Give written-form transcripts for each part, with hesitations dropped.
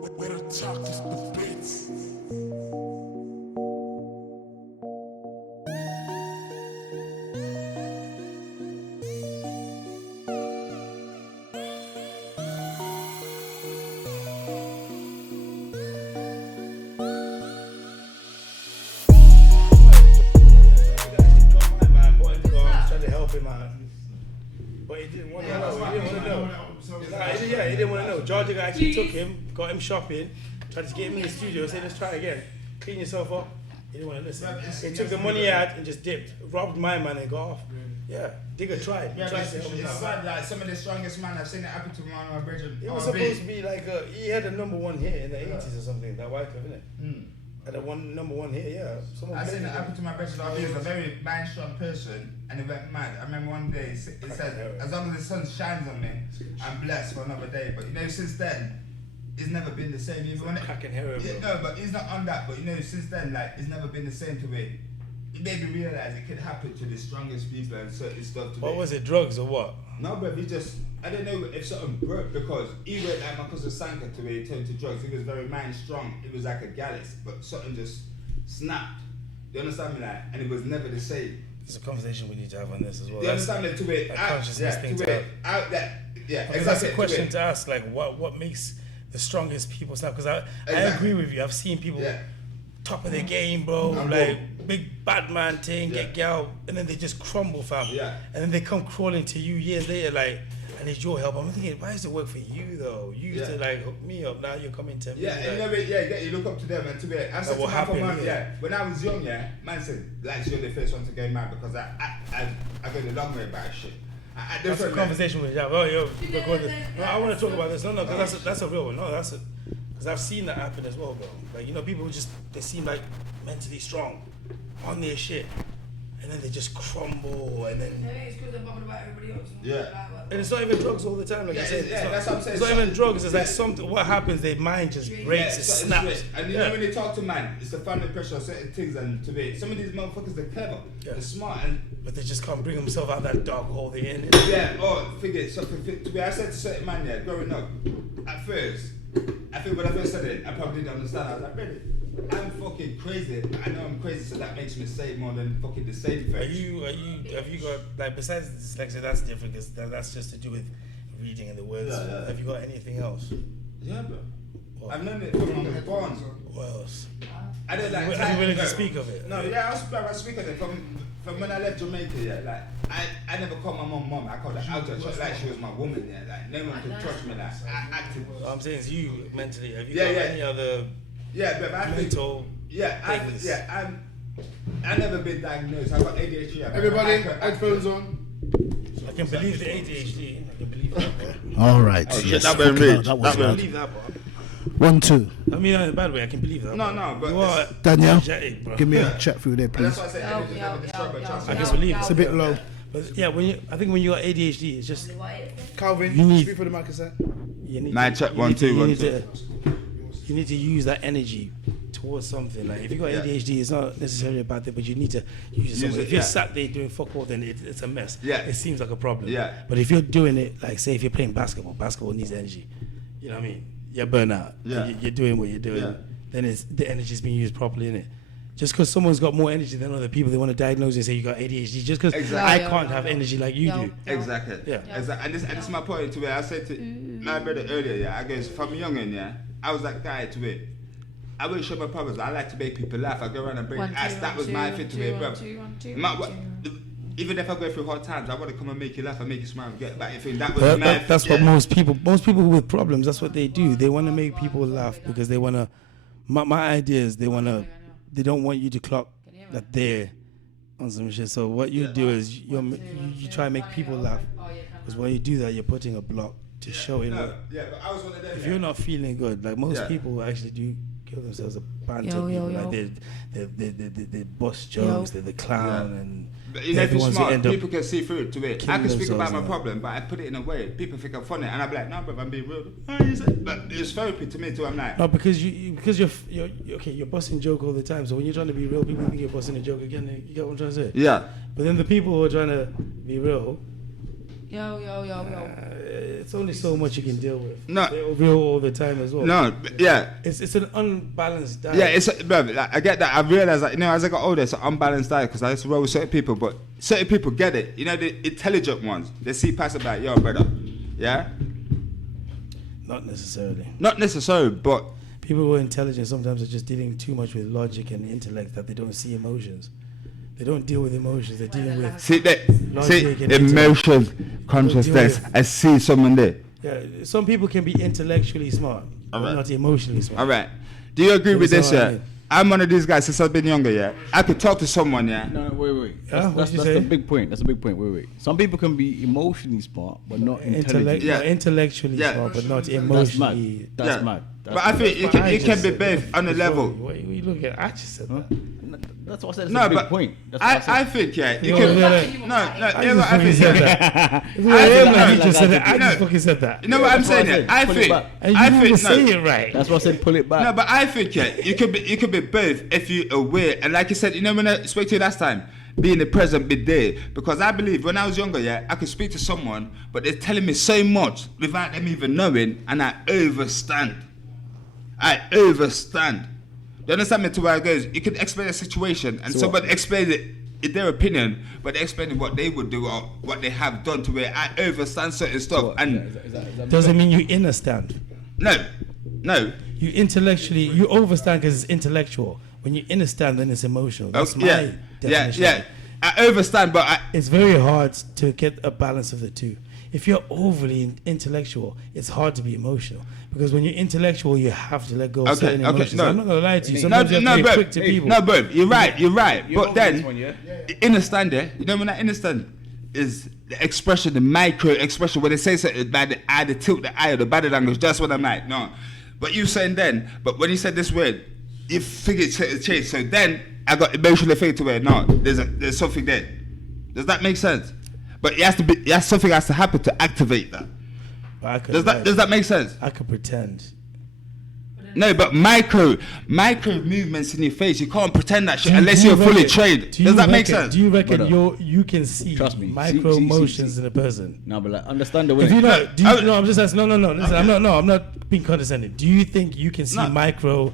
Where the talk is the beats. But he didn't want to know. He didn't want to know. He didn't want to know. Georgia actually took him, got him shopping, tried to get him in the studio, said, let's try again. Clean yourself up. He didn't want to listen. He took the money out and just dipped, robbed my man and got off. Yeah, Digger tried. Yeah, it's sad, like some of the strongest man I've seen it happen to one of my brethren. It was supposed to be like he had a #1 hit in the 80s or something, that white club, innit? Had a #1 hit, yeah. I seen it happen to my brethren. He was a very mind-strong person and he went mad. I remember one day, it said, as long as the sun shines on me, I'm blessed for another day. But you know, since then, he's never been the same. Even when cracking heroin, bro. No, but he's not on that. But you know, since then, like, he's never been the same to it. It made me realise it could happen to the strongest people and certain stuff. What was it, drugs or what? No, bro, he just, I don't know if something broke because he went like my cousin Sanka to where he turned to drugs. He was very mind strong. It was like a gallus, but something just snapped. You understand me, like, and it was never the same. There's a conversation we need to have on this as well. You understand me? To where consciousness thing to have. Exactly. That's a question to ask. Like, what makes the strongest people snap? Because I agree with you. I've seen people top of their game, bro. Big bad man thing, get gal, and then they just crumble, fam. Yeah. And then they come crawling to you years later, like, I need your help. I'm thinking, why does it work for you though? You used to like hook me up. Now you're coming to me. Yeah, and you look up to them and to be. I said to my man, when I was young, man said, like, you're the first one to get mad because I go the long way about shit. That's a conversation with Jav. Oh, yo, record this. No, I want to talk about this. No, because that's a real one. No, because I've seen that happen as well, bro. Like, you know, people they seem like mentally strong, on their shit, and then they just crumble, and then. It's because they're bothered about everybody else. Yeah. And it's not even drugs all the time, like I said. That's what I'm saying. It's not even drugs. It's like something. What happens? Their mind just breaks. It snaps. And you know when they talk to man, it's the family pressure of certain things, and to be some of these motherfuckers, they're clever, they're smart, but they just can't bring themselves out of that dark hole they're in. Yeah. Oh, forget something. To be, I said to certain man, growing up, at first, I think when I first said it, I probably didn't understand. I was like, really? I'm fucking crazy. I know I'm crazy, so that makes me say more than fucking the same thing. Have you got, like, besides dyslexia, that's different because that's just to do with reading and the words. Yeah. Have you got anything else? Yeah, bro. I've known it from the born. What else? I don't like. Are you willing to speak of it? No, I speak of it from when I left Jamaica. Like I never called my mom. I called her out like she was my woman. Like no one could touch me. Like I acted. What I'm saying is you mentally. Have you got any other? Yeah, but I mental. I never been diagnosed. I got ADHD. Everybody, headphones on. I can believe the ADHD. I can believe that. All right. Yes, that was I can believe that, bro. 1, 2. I mean, not in a bad way. I can believe that. No, but you are Danielle, energetic, bro. give me a check through there, please. That's why I say I can believe it's a bit low. But yeah, I think when you got ADHD, it's just Calvin, you need. speak for the mic, is that? Man, check 1, 2, 1, 2. You need to use that energy towards something. Like if you got ADHD, it's not necessarily a bad thing, but you need to use it. If you're sat there doing fuck all, then it's a mess. Yeah. It seems like a problem. Yeah. But if you're doing it, like say if you're playing basketball needs energy. You know what I mean? You're burnt out. Yeah. You're doing what you're doing. Yeah. Then the energy's being used properly, innit? Just because someone's got more energy than other people, they want to diagnose and say you got ADHD. Just because I can't have energy like you do. Exactly. Yeah. Exactly. And this is my point to where I said to my brother earlier. I guess from youngin, I was that guy to it. I wouldn't show my problems. I like to make people laugh. I go around and bring ass. That was my thing to it, bro. Even if I go through hard times, I want to come and make you laugh and make you smile and get back. That was that's what most people with problems, that's what they do. They want to make people laugh because they want to. My idea is they don't want you to clock that they're on some shit. So what you do is you try and make people laugh because when you do that, you're putting a block to show it. But I was one of them. If you're not feeling good, like most people actually do kill themselves a bunch of people. Like they bust jokes, they're the clown, and but you know, if you're smart, people can see through it to it. I can speak about my problem, but I put it in a way people think I'm funny, and I'm like, no, bro, I'm being real. But it's therapy to me too. I'm like, no, because you're okay. You're busting joke all the time. So when you're trying to be real, people think you're busting a joke again. You get what I'm trying to say? Yeah. But then the people who are trying to be real, Yo. It's only so much you can deal with. No. They're real all the time as well. No, yeah. It's an unbalanced diet. Yeah, like, I get that. I realize that, as I got older, it's an unbalanced diet because I used to roll with certain people, but certain people get it. The intelligent ones, they see past it like, yo, brother, yeah? Not necessarily. Not necessarily, but People who are intelligent sometimes are just dealing too much with logic and intellect that they don't see emotions. They don't deal with emotions. They're dealing with see logic and emotions, consciousness. I see someone there. Yeah, some people can be intellectually smart, but Alright. not emotionally smart. All right. Do you agree with this? That's what I Yeah. mean. I'm one of these guys since I've been younger. Yeah. I could talk to someone. Yeah. No, wait. Yeah, what'd That's you the say? big point. That's a big point. Wait. Some people can be emotionally smart, but not intelligent. Yeah. Intellectually Yeah. smart, but not That's emotionally. mad. That's Yeah. mad. But I think it can be both on a level. What are you looking at? I just said that. That's what I said. It's No, a big but point. That's what I I said. think yeah. You No, can. no, No, no. here's what I I just fucking think. said Yeah. that. If I you think- like you just said no, it. I no. just fucking said that. You know what I'm That's what I saying? said. Yeah. I Pull it think. back. And you I didn't think even say no. it right. That's why I said pull it back. No, but I think yeah, you could be both if you're aware. And like you said, when I spoke to you last time, being the present, be there. Because I believe when I was younger, yeah, I could speak to someone, but they're telling me so much without them even knowing, and I overstand. You understand me to where it goes? You can explain a situation, and So somebody explain it in their opinion, but they're explaining what they would do or what they have done to where I overstand certain stuff. And Is that Doesn't mean you understand. no. You intellectually, you overstand because it's intellectual. When you understand, then it's emotional. That's my yeah, definition. yeah. I overstand, but It's very hard to get a balance of the two. If you're overly intellectual, it's hard to be emotional. Because when you're intellectual, you have to let go of certain emotions. no. I'm not going to lie to you. No, Sometimes you have to be bro. quick to people. No, bro, you're right. You're But over then, this one, yeah? understand it. When I understand is the expression, the micro expression, when they say something bad, the eye, the tilt, the eye, or the body language, that's what I'm like. No. But you saying then, but when you said this word, you figured it changed. So then I got emotionally affected to where, no, there's something there. Does that make sense? But something has to happen to activate that. Does that make sense? I could pretend. No, but micro movements in your face, you can't pretend that shit Do unless you you're fully reckon- trained. do you Does that make reckon- sense? Do you reckon Brother. you can see Trust me. micro See. emotions in a person? No, but like, understand the way. If you know, do you, I- no, I'm just asking. No. Listen, Okay. I'm not being condescending. Do you think you can see No. micro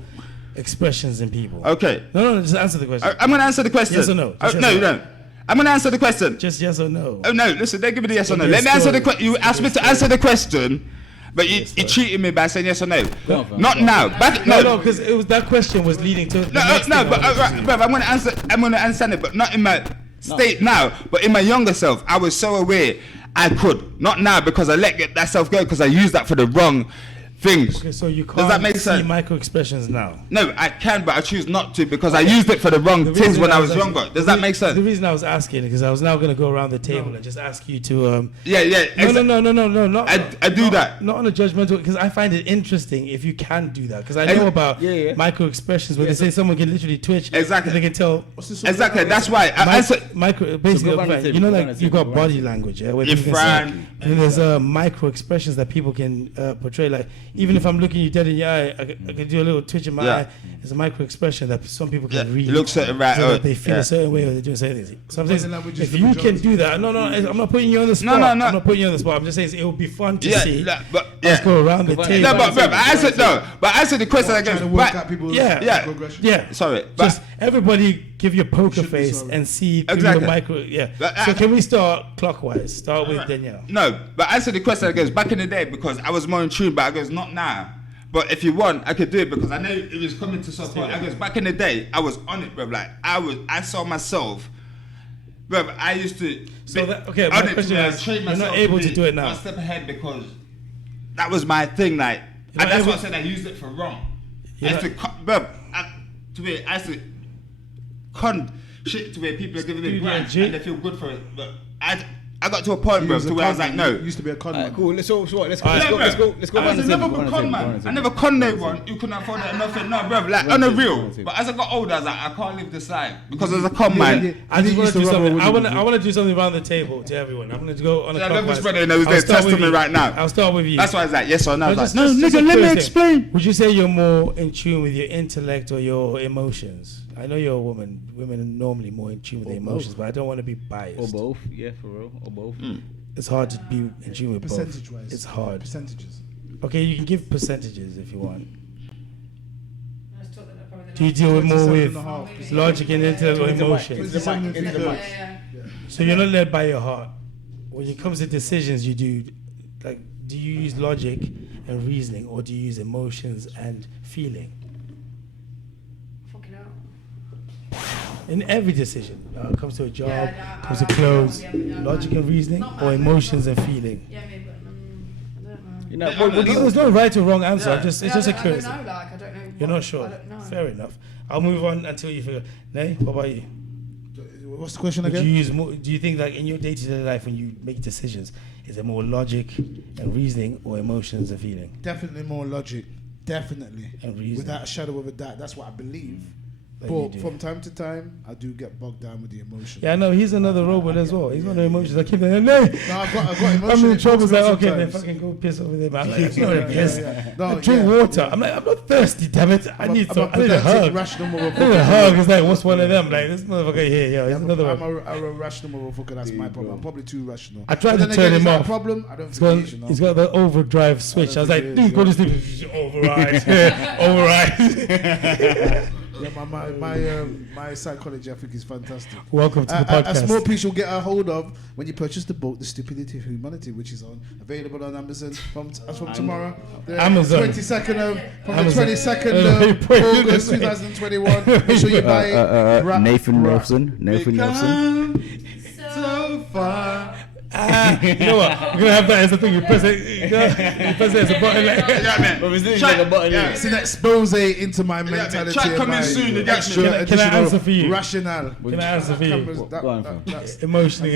expressions in people? Okay. No. Just answer the question. I'm going to answer the question. Yes or no? Just yes No, or no. no. I'm going to answer the question. Just yes or no. Oh, no, listen, don't give me the yes or no. Give me a Let me answer the story. question. You asked me to answer the question, but you treated me by saying yes or no. Go on, fam. Not now. No, because it was that question was leading to. the next No, thing but I wanted to say. bruv, I'm gonna answer. I'm gonna understand it, but not in my state now. But in my younger self, I was so aware I could. Not now because I let that self go because I used that for the wrong things. Okay, so you can't Does that make see sense? micro expressions now. No, I can, but I choose not to because I used it for the wrong The things reason when I was asking- younger. Does that make The sense? reason I was asking because I was now going to go around the table and just ask you to. Yeah. No. Not, I do that. Not on a judgmental, because I find it interesting if you can do that. Because I know about Yeah. micro expressions where they say someone can literally twitch. Exactly. And they can tell. Exactly. That's why I answer. Micro, basically, go around the you table, know, go around like the you've table, got go around body the language, yeah, where Your people can friend. see. And there's micro expressions that people can portray. Like even if I'm looking you dead in your eye, I can do a little twitch in my Yeah. eye. It's a micro expression that some people can Yeah, read. it looks certain right, So oh, that they feel yeah. a certain way or they're doing certain things. So I'm saying, Body language is if the you majority. can do that, no, I'm not putting you on the spot. no. I'm not putting you on the spot. I'm just saying it would be fun to see. But Let's go around the Go on. table. No, but I answered no. But I answered the question Trying again. to work But out people's Yeah. progression. Yeah. sorry, but Just everybody give your poker should be face sorry. and see through Exactly. your micro. Yeah. But So can we start clockwise? Start with Danielle. no, but answer the question that goes back in the day because I was more in tune, but I goes not now. But if you want, I could do it because I know it was coming to some point. I goes back in the day, I was on it, bro. Like I saw myself, bro. I used to. So be that- okay, my on it question to where I is, trained you're not myself able be to do it now. One step ahead because that was my thing. Like, You're and not that's what I able- said. I used it for wrong. You're I used to not- cut, bro. I used to con shit to where people are giving me Dude, yeah, grants Jay- and they feel good for it. But I got to a point, He bro, was a to where I was con like, man. no. He used to be a con Alright, man. cool. Let's go. Let's go. Let's No, go. bro. Let's go I around was the never table. a Go around con the table, go around man. the I table. never con no one. You couldn't afford it, nothing. No, bro. Like on the real. But as I got older, I was like, I can't live this life because as a con man. I just want to do something. I want want to do something around the table to everyone. I'm going to go on a I love this clockwise. brother. He was I'll there start with testing me you. right now. I'll start with you. That's why I was like, yes or no. I was Just- like, no, just a nigga, let curious me thing. explain. Would you say you're more in tune with your intellect or your emotions? I know you're a woman. Women are normally more in tune with their emotions, but I don't want to be biased. Or both. Yeah, for real. Or both. it's hard to be in tune with both. Percentage-wise. It's hard. Percentages. Okay, you can give percentages if you want. Let's talk about probably the Do you deal with more with 27.5%. logic and intellect or emotions? Into the mic. Into the mic. yeah. So you're not led by your heart. When it comes to decisions, you do you use logic and reasoning, or do you use emotions and feeling? Fucking hell. In every decision, it comes to a job, Yeah, comes to I- clothes, yeah, yeah, logic mine. and reasoning, Not or mine, emotions and but- feeling. Yeah, maybe, but I don't know. You know, Yeah, what do you? There's no right or wrong answer. Yeah. It's Yeah, just a I don't curiosity. know, like, I don't know. You're what- not sure. I don't know. Fair enough. I'll move on until you figure. Nay, what about you? What's the question Would you again? use more? Do you think, like, in your day-to-day life when you make decisions, is it more logic and reasoning or emotions and feeling? Definitely more logic. Definitely. And reason. Without a shadow of a doubt. That's what I believe. That you But do. from time to time, I do get bogged down with the emotion. Yeah, I know. He's another robot as well. He's one of the emotions. I keep saying, nay. No, I've got emotion. I'm in trouble. It's like, okay, then sometimes. fucking go piss over there. Man. I'm like, it's not a piss. No, I drink yeah. water. I'm like, I'm not thirsty, damn it. I need I'm a I need a pedantic, hug. rational I need a motherfucker. hug. It's like, what's one of them? Like, this motherfucker here, yeah, he's another I'm one. a rational motherfucker. That's my problem. I'm probably too rational. I tried But to then turn again, him is that a off. problem? I don't He's think got, it is, you know. he's got the overdrive switch. I was like, think it dude, is, go to yeah. sleep. Override. Yeah, my psychology, I think, is fantastic. Welcome to the A podcast. small piece you'll get a hold of when you purchase the book, The Stupidity of Humanity, which is available on Amazon from tomorrow. The Amazon. 22nd of Amazon. the 22nd of August 2021. Make sure you buy it. Nathan Nelson. Nathan Nelson. So far. You know what? We're gonna have that as a thing. You press it. You press it as a button. Like, Yeah, man. But it's literally Chat- like a button, yeah. yeah. It's an expose into my mentality. Chat and coming my soon, you get extra me. Can I additional answer for you? Rationale. Can I answer for you? Go on, fam. That's Emotion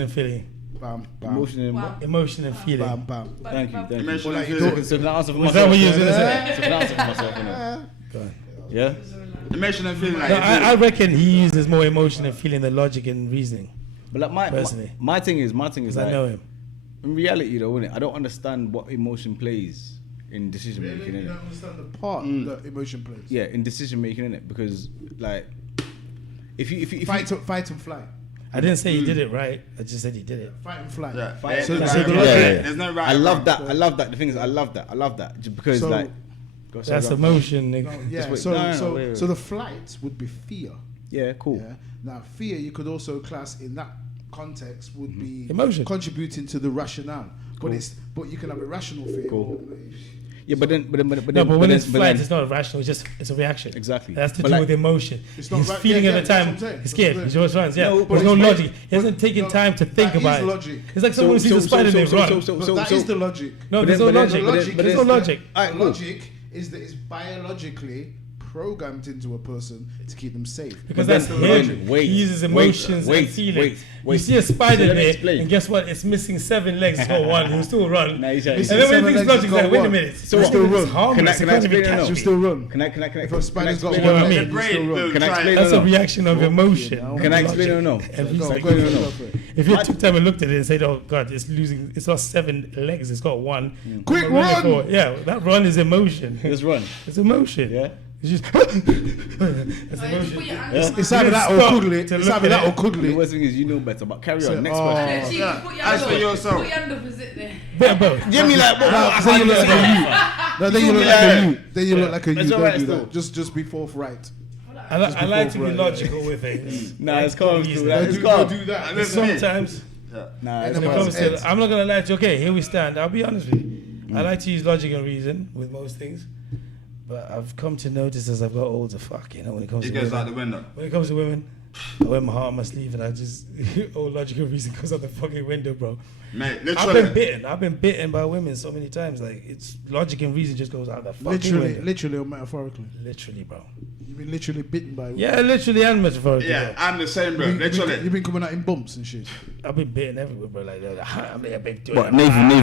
and feeling. bam, bam, Emotion and Wow. Emotion and feeling. bam, bam. Thank you, thank you. Emotion Well, like and you feeling. don't- So can I answer for Was myself? that what you was gonna say? So can I answer for myself, innit? Go on. Yeah? Emotion and feeling. Like No, I reckon he uses more emotion and feeling than logic and reasoning. But like my Personally. my thing is Because I like, know him. in reality though, innit? I don't understand what emotion plays in decision making, Really, you innit? don't understand the part that emotion plays. Yeah, in decision making, innit? Because like, if you Fight and flight. I didn't say he did it right. I just said he did it. Fight and flight. Yeah. Fight- So- There's so no the right- logic- There's no right. I or love wrong. that. I love that. The thing is, I love that just because So- like, That's emotion. nigga. Yeah. wait. So No, no, so wait. so the flight would be fear. yeah, cool. Yeah. Now fear you could also class in that context would be Emotion. contributing to the rationale. But but you can have irrational fear. Cool. or- Yeah, but then, No, but when it's flight, it's not rational. It's a reaction. Exactly. It has to But do like- with emotion. It's not He's right- feeling yeah, at yeah, the that's time. what I'm saying. He's scared. That's He's always runs. Yeah. No, but There's no it's logic. made- He hasn't taken no, time to think that is about it. logic. It's like someone who sees a spider and they run. But that is the logic. No, there's no logic. logic There's is no the- logic. Alright, The cool. logic is that it's biologically programmed into a person to keep them safe. Because But that's then- him. wait, He uses wait, emotions wait, and feelings. wait, You wait. see a spider So let me there, explain. and guess what? It's missing 7 legs. It's got 1. He'll still run. Nah, he's And right. then when he Seven thinks legs, logic, it's he's like, got wait a 1. minute. So This what? thing is Can I- harmless. can I It can't explain even it or catch no? me. You still run. Can I If a can I spider's got explain You know it what or I no? mean? Brain Still will run. Can I try- explain That's it a or no? reaction of emotion. Can I explain it or no? And he's Go, like, go, Explain it go, or no? go for it. if you took time and looked at it and said, "Oh God, it's lost 7 legs. It's got 1." Quick, I'm running run! for it. Yeah, that run is emotion. Just run. It's emotion. Yeah. It's just. It's Oh, you just emotion. put your hands It's You either didn't that or stop cuddly. to It's look either at that it. or The cuddly. worst thing is you know better. But carry So- on. Next oh. question. Yeah, see, Yeah. put your As hand for up. yourself. Put your hand up and sit there. Bit of both. Give me like what? Then you look like a you. No, then you look like a you. Then you look like a you. It's Don't alright do still. that. Just be forthright. I like to be Right. logical with things. Nah, it's calm. Still. Don't It's do calm. that. And listen, Sometimes. Nah, And it's the When it calm. comes Heads. to, I'm not gonna lie to you. Okay, here we stand. I'll be honest with you. I like to use logic and reason with most things, but I've come to notice as I've got older, when it comes It to goes women, out the window. when it comes to women, I wear my heart on my sleeve and I just all logic and reason goes out the fucking window, bro. Mate, I've literally. been bitten. I've been bitten by women so many times. Like it's logic and reason just goes out the fucking window. Literally or metaphorically. Literally, bro. You've been literally bitten by. Yeah, literally and metaphorically. Yeah, bro. I'm the same, bro. You've Literally. been coming out in bumps and shit. I've been bitten everywhere, bro. Like that. I'm like a big dude. But Nathan, Yeah,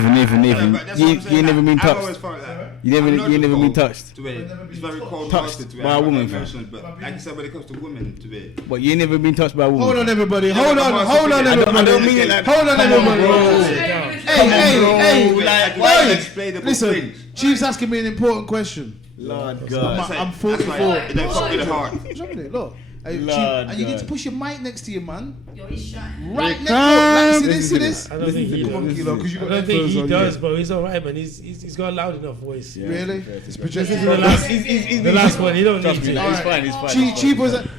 but that's what I'm saying, you never like, been I've always touched. felt that. You never- I'm you never been logical touched. to it. It's very cold Touched hearted to it. by a I've got woman, emotions, but like you said, when it comes to women, to it. But you ain't never been touched by a woman. Hold on, everybody. Yeah, Hold but on. I'm Hold on, also- everybody. I don't mean it like- Hold on, Come on, everybody. bro. Hey, Like, like, why hey, explainable listen. things? Chief's asking me an important question. Lord That's God. why- I'm that's why 44. It don't fuck with the heart. What's wrong with it? Look, Lord, and you need to God. push your mic next to you, man. Yo, he's shining. Right next to like, see Listen to this? I don't think he Come on, does. Kilo, 'cause you I got don't think headphones he on, does, yeah. bro. He's alright, but he's got a loud enough voice. Yeah, Really? fair, It's fair. projected. This is the last, the last one. He don't Trust need me, to. like, it's fine, it's fine.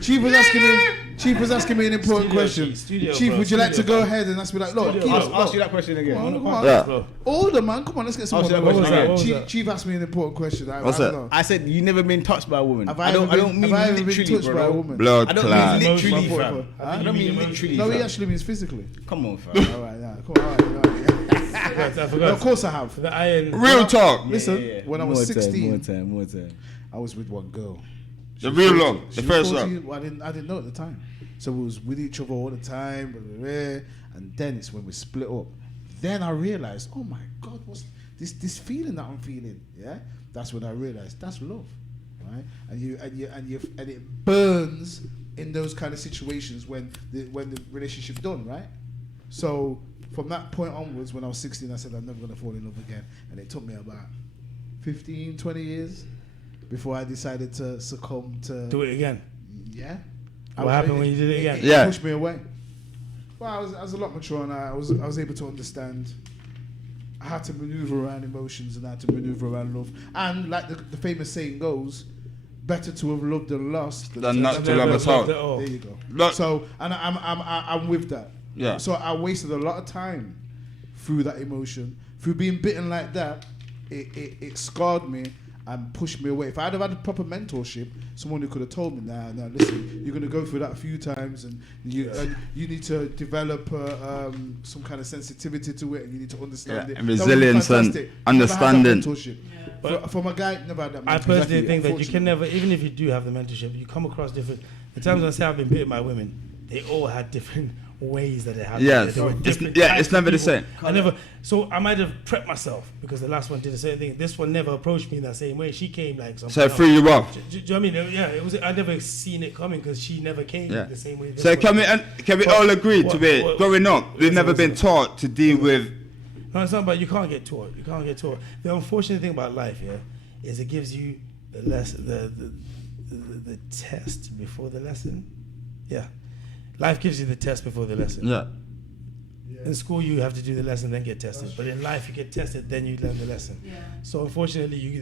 Chief was asking me. Chief was asking me an important Studio, question. studio, Chief, bro, would you like to studio, go bro. ahead and ask me like, look, Studio, Kilo, bro. Ask you that question again. Come on. Yeah. Bro. Older man, come on, let's get some. Ask you that more. question again. What was that? Chief asked me an important question. I What's don't that? know. I said you never been touched by a woman. Have I don't mean have I ever been literally, touched by a bro. woman? Blood I don't clot. mean literally, Emotional. fam. Huh? I don't mean literally. No, he fam. actually means physically. Come on, fam. All right, yeah, cool. All right. I No, forgot. of course I have. For the iron. Real talk. Listen, when I was 16, More time. I was with one girl. The real love. She The was first 14. love. Well, I didn't know at the time. So we was with each other all the time, blah, blah, blah, and then it's when we split up. Then I realized, oh my God, what's this feeling that I'm feeling? Yeah, that's when I realized that's love, right? And it burns in those kind of situations when the relationship's done, right? So from that point onwards, when I was 16, I said I'm never gonna fall in love again, and it took me about 15, 20 years before I decided to succumb to. Do it again. Yeah. What happened when you did it again? It Yeah. pushed me away. Well, I was a lot mature, and I was able to understand how to maneuver around emotions and how to maneuver around love. And like the famous saying goes, better to have loved and lost Than not to Never love at felt all. it all. There you go. Look- So, and I'm with that. Yeah. So I wasted a lot of time through that emotion, through being bitten like that. It scarred me and pushed me away. If I'd have had a proper mentorship, someone who could have told me, nah, listen, you're going to go through that a few times, and you need to develop some kind of sensitivity to it, and you need to understand Yeah, it. and That would be resilience and fantastic. Never had that understanding. mentorship. But For my guy, never had that mentorship. I personally Exactly, think that you can unfortunately. never, even if you do have the mentorship, you come across different. The times I say I've been bitten by women, they all had different ways that it happened. Yes. They were It's- different yeah, types it's of never the people. same. I never. So I might have prepped myself because the last one did the same thing. This one never approached me in that same way. She came like something. So it threw you off. Do you know what I mean? Yeah, it was. I never seen it coming because she never came Yeah. the same way. this So one can we did. all agree to what- it? what- Growing up, we've never been taught to deal with. No, it's not about you can't get taught. You can't get taught. The unfortunate thing about life, yeah, is it gives you the test before the lesson. Yeah, life gives you the test before the lesson. Yeah. In school, you have to do the lesson, then get tested. But in life, you get tested, then you learn the lesson. Yeah. So unfortunately, you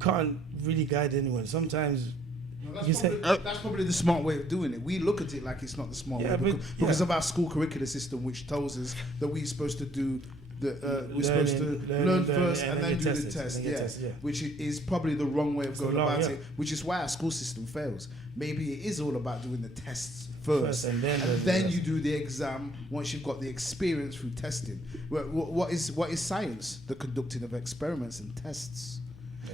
can't really guide anyone. Sometimes No, you say, that's probably the smart way of doing it. We look at it like it's not the smart Yeah, way but- because yeah. of our school curriculum system, which tells us that we're supposed to do we're supposed to Learning, learn learning, first and and then then get do the tested, test. and get Yeah, tested, yeah. which is probably the wrong way of It's going the wrong, about yeah. it. Which is why our school system fails. Maybe it is all about doing the tests first, and then the then test. you do the exam once you've got the experience through testing. What is science? The conducting of experiments and tests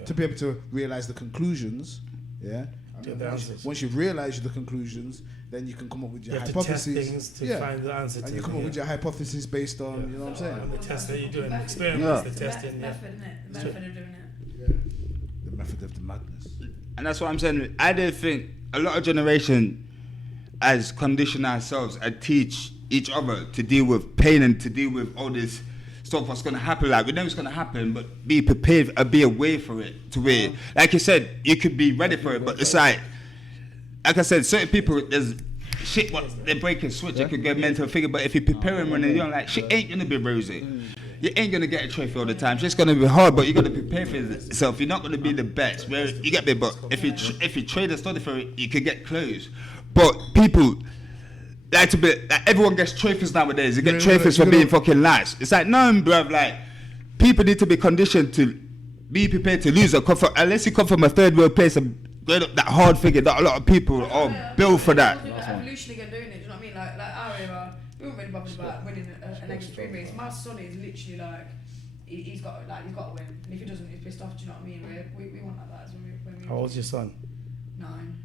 to be able to realize the conclusions. Yeah. Get the answers. Once you've realized the conclusions, then you can come up with your you have to test hypothesis. things to find the answer to And you it, come up yeah. with your hypothesis based on, you know what I'm saying? On the test that you're doing, Method. experiments, Yeah. the testing, yeah. Method, innit? The method of doing it. The method of the madness. And that's what I'm saying. I don't think a lot of generation has conditioned ourselves and teach each other to deal with pain and to deal with all this stuff what's going to happen. Like, we know it's going to happen, but be prepared and be away for it. To where, like you said, you could be ready for it, but it's like I said, certain people, there's shit, what they break a switch, it could get mental figure, but if you prepare them when they're young, like, shit ain't going to be rosy. You ain't going to get a trophy all the time. Shit's going to be hard, but you got to prepare for yourself. You're not going to be the best. Where you get me, but if you trade and study for it, you could get close. But people like to be, like, everyone gets trophies nowadays. You get trophies for being fucking nice. It's like, no, bruv, like, people need to be conditioned to be prepared to lose. Unless you come from a third world place and going up that hard figure, not a lot of people are built for that. Evolution again doing it, do you know what I mean? Like our era, we weren't really bothered about winning an extreme race. My son is literally like, he's got to win. And if he doesn't, he's pissed off, do you know what I mean? We want like that as when we How old's your son? 9.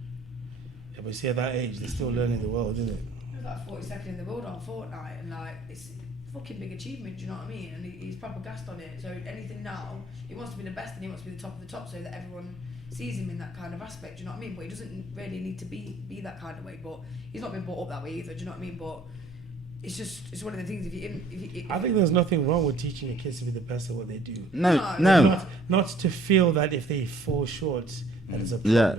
Yeah, but see, at that age, they're still learning the world, isn't it? He was like 42nd in the world on Fortnite, and like, it's a fucking big achievement, do you know what I mean? And he's proper gassed on it. So anything now, he wants to be the best and he wants to be the top of the top so that everyone sees him in that kind of aspect, do you know what I mean? But he doesn't really need to be that kind of way, but he's not been brought up that way either, do you know what I mean? But it's one of the things, if I think there's nothing wrong with teaching your kids to be the best at what they do. No. Not to feel that if they fall short, that is a problem. Yeah.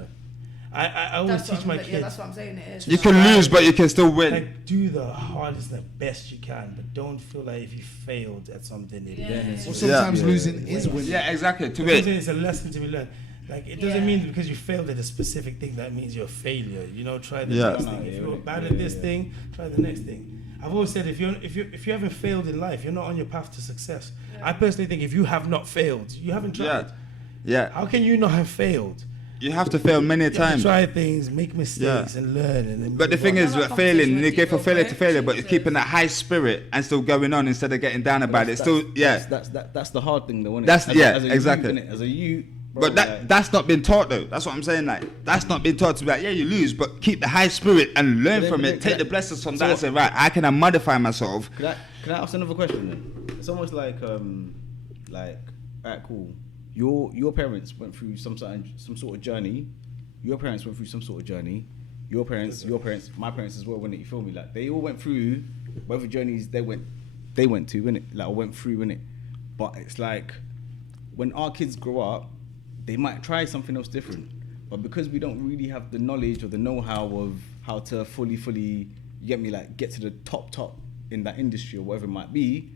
I always teach my kids. Yeah, that's what I'm saying. It is. You can lose, but you can still win. Like, do the hardest and the best you can, but don't feel like if you failed at something, then it's Well, sometimes losing is winning. Yeah, exactly. To Sometimes it. it's a lesson to be learned. Like, it doesn't mean because you failed at a specific thing that means you're a failure. You know, try the next thing. If you're bad at this thing, try the next thing. I've always said if you haven't failed in life, you're not on your path to success. I personally think if you have not failed, you haven't tried. Yeah. How can you not have failed? You have to fail many You have to times. try things, make mistakes, and learn. And then But the move thing on. is, with failing, you go from failure to failure, but it's keeping that high spirit and still going on instead of getting down about it. Still, That's the hard thing, though, isn't it? That's as a exactly. Youth, innit? As a youth, But that's not been taught though. That's what I'm saying. Like that's not been taught to be like, yeah, you lose, but keep the high spirit and learn from it. Take the blessings from that and say, right, how can I modify myself? Can I ask another question then? It's almost like alright, cool. Your parents went through some sort of journey. Your parents went through some sort of journey. Your parents, my parents as well. When you feel me, like they all went through whatever journeys they went to, innit? Like I went through, innit? But it's like when our kids grow up, they might try something else different, but because we don't really have the knowledge or the know-how of how to fully, you get me, like get to the top in that industry or whatever it might be,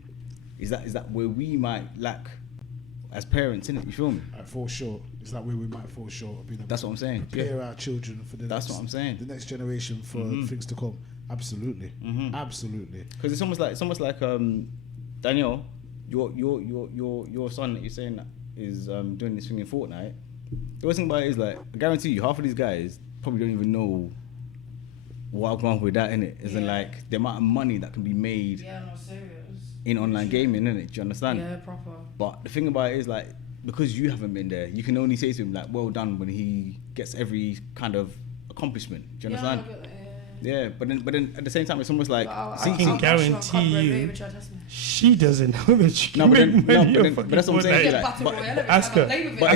is that where we might lack as parents, innit? You feel me? I fall short. It's like where we might fall short of being able That's what I'm saying. to prepare our children for the That's what I'm saying. the next generation for things to come. Absolutely, absolutely. Because it's almost like Danielle, your son that you're saying is doing this thing in Fortnite. The worst thing about it is, like, I guarantee you, half of these guys probably don't even know what I'm going with that, innit? Isn't like the amount of money that can be made not serious. in online gaming, innit? Do you understand? Yeah, proper. But the thing about it is, like, because you haven't been there, you can only say to him, like, well done when he gets every kind of accomplishment. Do you understand? Yeah, but then at the same time, it's almost like I can guarantee you, she doesn't know that she can make money. But that's what I'm saying. Ask her. But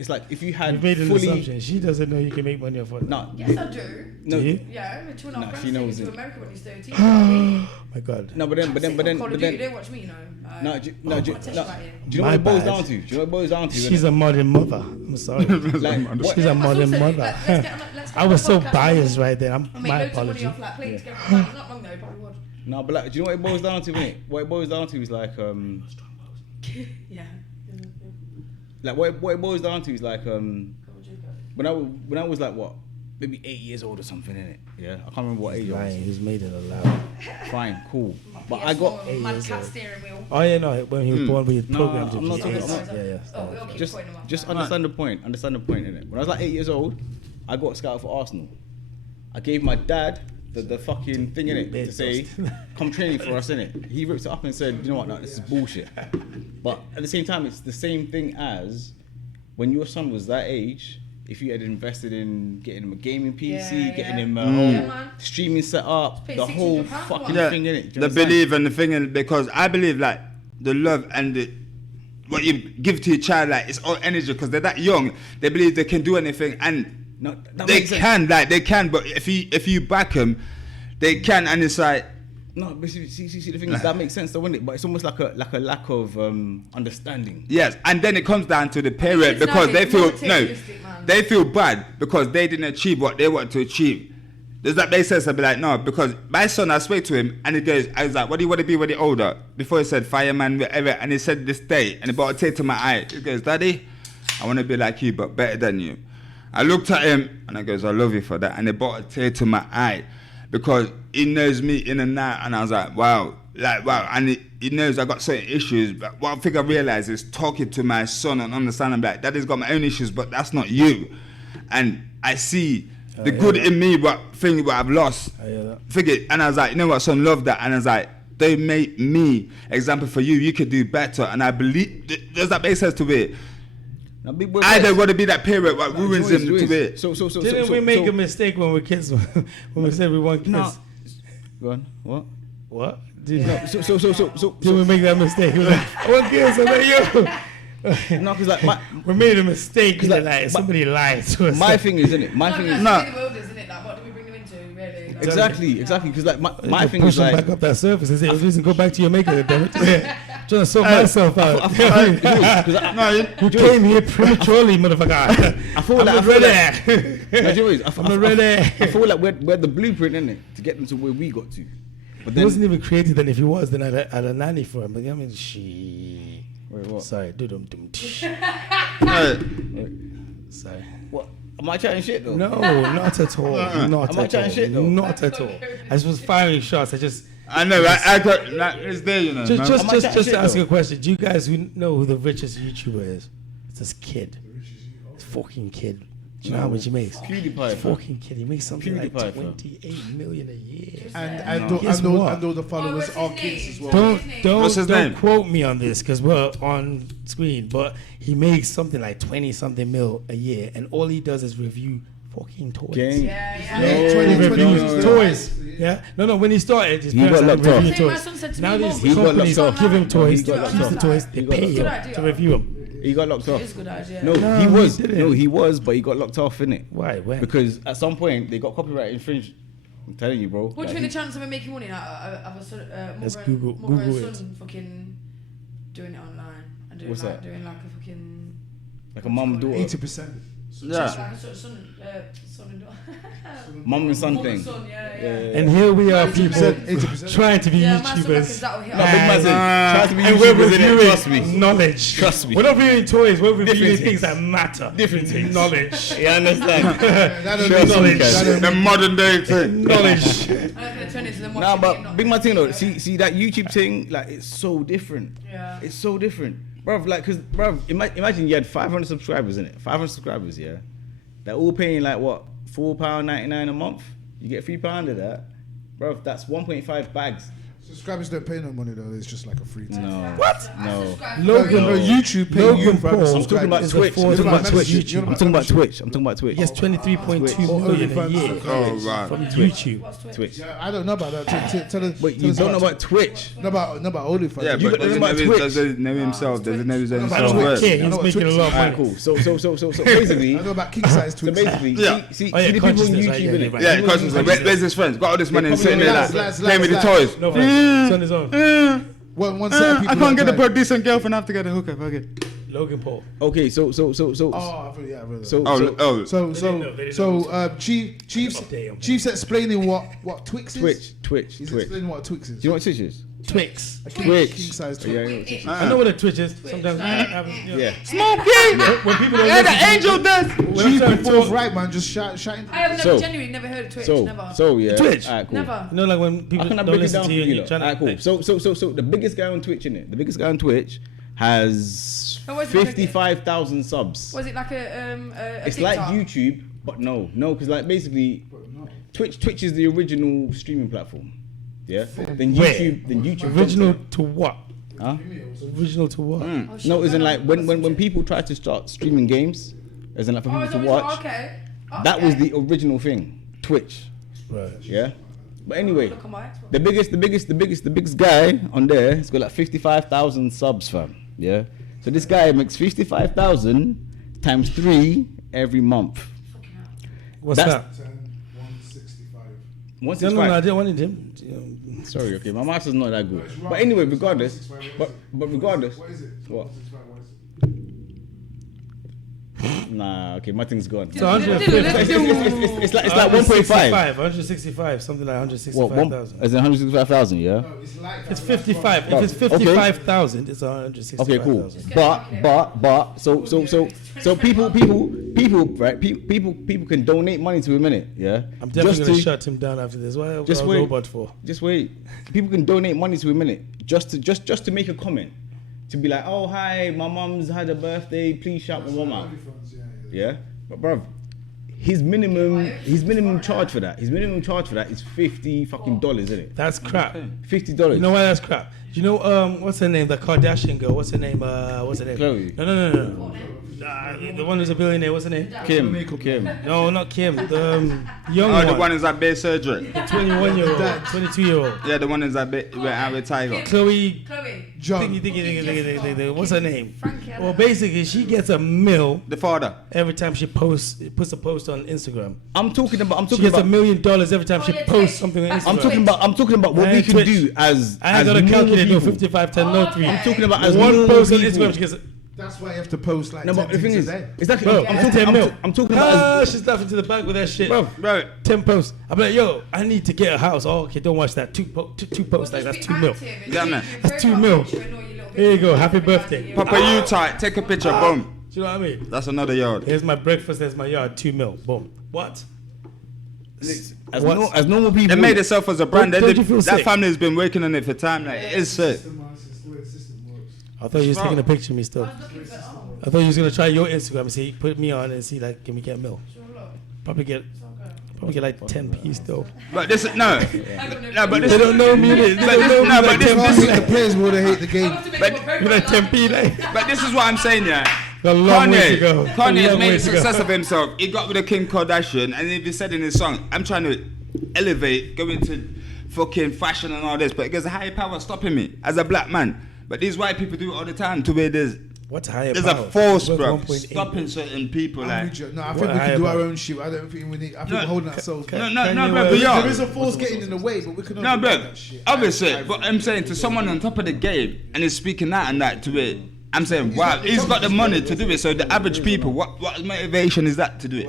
it's like if you had You made an fully. assumption. She doesn't know you can make money off of No, Yes, I do. no. Do you? Yeah, I'm a 2.5 Nah, grand she knows to it. America when he's 13. My God. No, but then, Call of Duty, don't watch me, you know. No, do you know My what it boils bad. down to? Do you know what it boils down to? She's a modern mother. I'm sorry. like, what, She's a modern mother. I was so biased right there. My apology. Not long though, probably would. no, but like, do you know what it boils down to, mate? What it boils down to is like, Yeah. like what it boils down to is like, when I was like what, maybe 8 years old or something, innit? Yeah, I can't remember what age I was. Lying. He's made it allowed. Fine, cool. But I got mad cat steering wheel. Oh yeah, no. When he was born, we No, programmed I'm not him. talking- I'm not- Yeah. Oh, we'll keep just pointing them up. just understand the point. Understand the point, innit? When I was like 8 years old, I got scouted for Arsenal. I gave my dad the fucking thing in it to say, come training for us, innit? He ripped it up and said, you know what, no, this is bullshit. But at the same time, it's the same thing as when your son was that age. If you had invested in getting him a gaming PC, getting him a whole streaming set up, Pay the whole £600 fucking Yeah, thing in it. the belief and the thing, and because I believe like the love and what you give to your child, like it's all energy because they're that young. They believe they can do anything, and No, that they makes sense. can, like they can. But if you back them, they can, and it's like. No, but see, the thing is, that makes sense, though, wouldn't it? But it's almost like a lack of understanding. Yes, and then it comes down to the parent it's because not- they it's feel not materialistic, man. they feel bad because they didn't achieve what they want to achieve. Does that make sense? I'd be like, no, because my son, I spoke to him and he goes, I was like, what do you want to be when you're older? Before he said fireman, whatever, and he said this day, and he brought a tear to my eye. He goes, Daddy, I want to be like you, but better than you. I looked at him and I goes, I love you for that, and he brought a tear to my eye because he knows me in and out, and I was like, wow, and he knows I got certain issues. But one thing I realized is talking to my son and understanding like, Daddy's got my own issues, but that's not you, and I see the good in me, but thing what I've lost. I hear that. Figured, and I was like, you know what, son, love that, and I was like, they made me example for you. You could do better, and I believe. Does that make sense to me? Now, big boy, I don't want to be that parent what ruins him to be. So, Didn't we make a mistake when we kids? When we said we want kids? No. Go on. What? What? Did, So, did we make that mistake? He was like, I want kids. I'm like, yo. no, because like We made a mistake. like, Like somebody lied to us. my thing is, isn't it? My thing is No. The world is, isn't it? Like, what do we bring them into, really? Like, exactly. Because like my My thing is push them like back up that surface and say, listen, go back to your maker, damn it. Trying to sort myself out. You came here prematurely, motherfucker. I feel like I'm ready. I'm ready. I feel like we're the blueprint, innit, to get them to where we got to. But He then, wasn't even created then. If he was, then I'd a nanny for him. But I mean, she. wait, what? Sorry, Sorry. What? Am I chatting shit though? No, not at all. Not Am I at all. chatting shit though? Not at all. I just was firing shots. I know, I thought like, it's there, you know. man. Just chatting to shit, ask though? you a question. Do you guys know who the richest YouTuber is? It's this kid. This fucking kid. Do you know how much he makes? PewDiePie. This fucking kid. He makes something like PewDiePie, fam. 28 million a year. And I Guess know what? I know the followers what's are his kids name? as well. What's his Don't name? quote me on this because we're on screen. But he makes something like 20 something mil a year, and all he does is review fucking toys. Gang. Yeah. He No, reviews no. toys. Yeah. No. When he started, his He got parents locked had off. review See, my toys. son said to Now me, these Mom, He got companies locked off. give him toys. He got He locked keeps off. the toys. They He got pay locked him off. Good to idea. review them. He got locked off. It's a good idea. No, No, he was. he didn't. No, he was, but he got locked off, innit? Why? When? Because at some point they got copyright infringed. I'm telling you, bro. What do you Like, think the chance of him making money now? Of a son, Let's mother, Google- mother Google and it. son fucking doing it online and doing What's like that? doing like a fucking like a mum daughter, 80%. Yeah. like a son and daughter. mum and son Mum thing. and son, yeah. And here we are, Man's people 80%. trying to be Yeah, my son reckons YouTubers. that'll hit No, off. big man said, try to be And we're YouTubers, innit? Trust me. reviewing knowledge. Trust me. We're not reviewing toys. We're reviewing Different things things. that matter. Different things. Knowledge. You understand? That don't Sure, make knowledge. sense. That don't The make- modern day thing. Knowledge. I'm not gonna turn into the Nah, but big man thing though. See that YouTube thing, like it's so different. Yeah. It's so different, bruv. Like, cause bruv, imagine you had 500 subscribers in it. 500 subscribers, yeah. They're all paying like what, £4.99 a month. You get £3 of that, bruv. That's 1.5 bags. Subscribers don't pay no money though. It's just like a free thing. No. What? No. Logan, No, YouTube pay Logan you for Paul. I'm talking about Is Twitch. the I'm talking about fourth Twitch. YouTube. I'm talking about Twitch. I'm talking about Twitch. He has 23.2 Or million a OnlyFans. year Oh, right. from YouTube. What's Twitch? Twitch. Yeah, I don't know about that. Tell us. Wait, you don't know about Twitch? No about OnlyFans. Yeah, You but got doesn't about know Twitch. doesn't know himself. Doesn't know his own That's self what worth. kid. I He's know what making a Twitch lot of is. Alright, money. cool. So basically, I know about king size so Twitch. basically, Yeah. see Oh, yeah, the people on consciousness, YouTube, right, yeah, innit? right. Yeah, because where's his friends? Got all this money and sitting there like Lads, playing with the lads. toys. No, it's on his own. One set of people. I can't get a that decent girlfriend. I have to get a hookup. Okay. Logan Paul. Okay, so Oh, I thought, yeah, really. so Oh, Chief's explaining what Twix is. Twitch. He's Do explaining what Twix is. you know what Twitch is? Twix. A king Twitch. size Twix. Yeah, I know what Twitch is. I know what a Twitch is. Sometimes Yeah. when people don't Yeah, listen the angel does. Chief I'm before right, man, just shouting. I have So- genuinely never heard of Twitch. Never. So yeah. Twitch? Alright, cool. Never. You know, like when people How can I don't break it listen down to for you, and you? you're Lot? trying Alright, to. cool. So the biggest guy on Twitch, innit? The biggest guy on Twitch has Oh, what is it like? 55,000 subs. Was it like a It's TikTok? like YouTube, but no, because like basically, Twitch is the original streaming platform. Yeah. Then Where? YouTube. Original to what? Huh? Original to what? Oh, shit, No, isn't no, like when people try to start streaming games, as in like for Oh, people is to that watch. okay. That was Okay. the original thing, Twitch. Right. Yeah. But anyway, Look on my Xbox. the biggest guy on there has got like 55,000 subs, fam. Yeah. So this guy makes 55,000 times 3 every month. What's That's- that? 165. Once No, it's no, no, I five. didn't want him. Sorry, okay, my maths is not that good. But anyway, regardless, but regardless, What is it? what? 165, what is it? Nah, okay, my thing's gone. So 150. It's like 1.5. 165, something like What? 165,000. As in 165,000, yeah. No, it's like It's 55. Oh, If it's 55,000, it's 165,000. Okay, cool. But so people right? People can donate money to him, innit? Yeah. I'm definitely Just gonna to- shut him down after this. What have I Just got a wait. robot for? Just wait. People can donate money to a minute just to make a comment, to be like, oh hi, my mum's had a birthday. Please shout my mum out. Yeah, but bruv, his minimum charge for that. His minimum charge for that is $50 fucking dollars, isn't it? That's crap. $50. You know why that's crap? You know what's her name? The Kardashian girl. What's her name? What's her name? Chloe. No. The one who's a billionaire, what's her name? Kim. No, not Kim. The young Oh, one. the one is at Bay Surgery. The 21-year-old, 22-year-old. Yeah, the one is at Bay with Tiger. Chloe. John. What's her name? Frankie, Well, basically, she gets a mil The father. every time she puts a post on Instagram. I'm talking about. She gets $1 million every time she posts something on Instagram. I'm talking about what And we can Twitch. do as. I ain't got a normal calculator, no people. 55, 10, no 3. I'm talking about as One normal post on people. Instagram, she gets. That's why you have to post like No, 10 but the thing things is, a day. exactly. Bro, I'm that's talking. 10 mil. I'm talking about. She's laughing to the bank with that shit. Bro, 10 posts. I'm like, yo, I need to get a house. Oh, okay, don't watch that. Two posts, like that's 2 mil. Yeah, man. That's 2 mil. Here you go. Happy birthday. Papa Utah, take a picture, boom. Do you know what I mean? That's another yard. Here's my breakfast. There's my yard. 2 mil. Boom. What? As normal people. They made itself as a brand. Don't you feel That sick? family has been working on it for time. Like, it is sick. I thought you was taking a picture of me still. I thought you was gonna try your Instagram and see, put me on and see like, can we get a mil? Probably get like 10p still. But this is no, but this They don't know me. They don't know me. no, but like this 10p. The players would have hate the game. With like 10p, like. But this is what I'm saying, yeah. Got a long way to go. Kanye A has long made way a to go. success of himself. He got with the Kim Kardashian, and if he said in his song, I'm trying to elevate, go into fucking fashion and all this, but there's a higher power stopping me as a black man. But these white people do it all the time to where there's What's higher a power? force, Worth bro, 1.8. stopping certain people. I'm Like, with you. No, I What think we higher can do our power? own shit. I don't think we need. I think No, we're holding ourselves back. no, Kanye bro, West. we There are. is a force getting in the way, but we can. No, only bro, do that shit. obviously, but I'm saying to someone on top of the game and is speaking that and that to it, I'm saying, wow, he's got the money to do it. So the average people, what motivation is that to do it?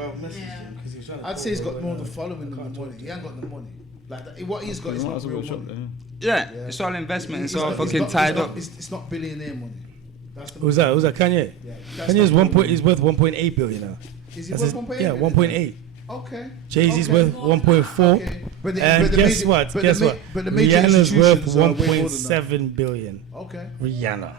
I'd say he's got more of the following than the money. He ain't got the money. Like what he's got is not real money. Yeah, it's all investment. It's all not- fucking not- tied up. It's not billionaire money. That's the Who's that? Kanye? Yeah, that's Kanye's not he's worth 1.8 billion now. Is he That's worth his- 1.8? Yeah, 1.8. Okay. Jay-Z's Okay. worth 1.4. Okay. But the- And but the guess major- what? but Guess the ma- what? but the major Rihanna's worth institutions are way more than that. 1.7 billion. Okay. Rihanna.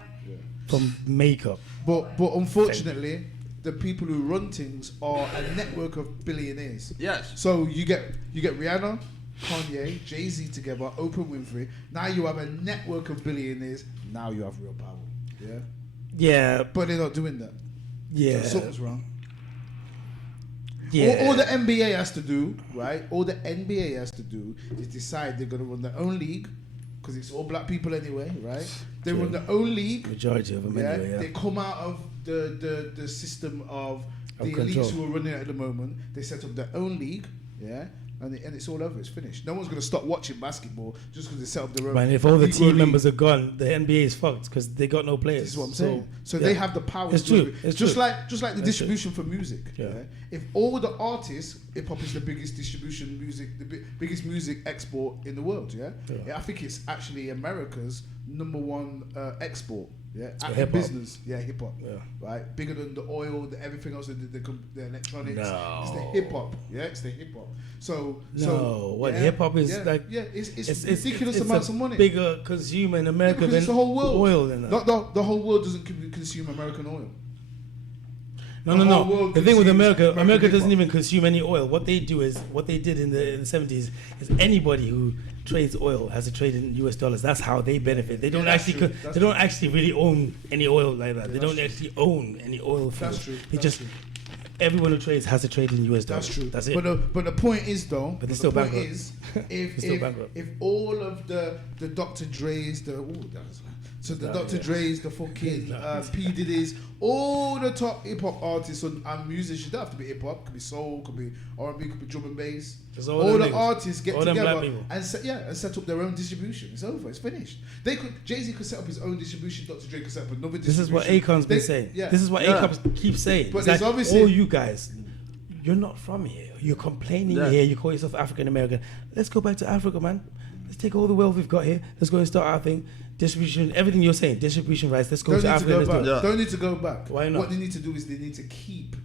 From makeup. But unfortunately, the people who run things are a network of billionaires. Yes. So you get Rihanna, Kanye, Jay-Z together, Oprah Winfrey. Now you have a network of billionaires. Now you have real power. Yeah. Yeah. But they're not doing that. Yeah. So something's wrong. Yeah. All the NBA has to do, right? All the NBA has to do is decide they're going to run their own league because it's all black people anyway, right? They run their own league. Majority of them anyway, yeah. They come out of the system of the control. elites who are running it at the moment. They set up their own league, yeah, and it's all over. It's finished. No one's going to stop watching basketball just because they set up their own. Man, if all the Negro team league. members are gone, the NBA is fucked because they got no players. This is what I'm saying. So yeah. they have the power. It's to do true. it. It's Just true. like the That's distribution for music. Yeah. Yeah. If all the artists, hip hop is the biggest distribution music, biggest music export in the world. Yeah? Yeah. I think it's actually America's #1 export. Yeah, active hip-hop. business. Yeah, hip hop. Yeah. Right, bigger than the oil, everything else, the electronics. No. It's the hip hop. Yeah, it's the hip hop. So what hip-hop is like- it's ridiculous it's amounts a of money. bigger consumer in America Because than it's the whole world. oil than that. The whole world doesn't consume American oil. No. the whole world The thing with consumes America, American America hip-hop. doesn't even consume any oil. What they do is, what they did in the 70s is anybody who trades oil has to trade in US dollars. That's how they benefit. They don't that's actually, true. That's they don't actually really own any oil like that. They don't that's actually own any oil fields. That's true. They That's just, true. everyone who trades has to trade in US dollars. That's true. That's it. But the point is though. But they're the still point bankrupt. is, They're still bankrupt. if all of the Dr. Dre's, the Dr. Dre's, the fucking P Diddy's, all the top hip hop artists and musicians, don't have to be hip hop, could be soul, could be R&B, could be drum and bass. Just all All them the niggas. artists get All them black together people. and set up their own distribution. It's over. It's finished. Jay-Z could set up his own distribution. Dr. Dre could set up another distribution. This is what Akon's been saying. Yeah. This is what Akon keeps saying. But It's there's like, obviously- all you guys, you're not from here. You're complaining here. You call yourself African American. Let's go back to Africa, man. Let's take all the wealth we've got here. Let's go and start our thing. Distribution, everything you're saying, distribution rights. Let's go Don't to need to Africa. go Let's do back. it. Don't need to go back. Why not? What they need to do is they need to keep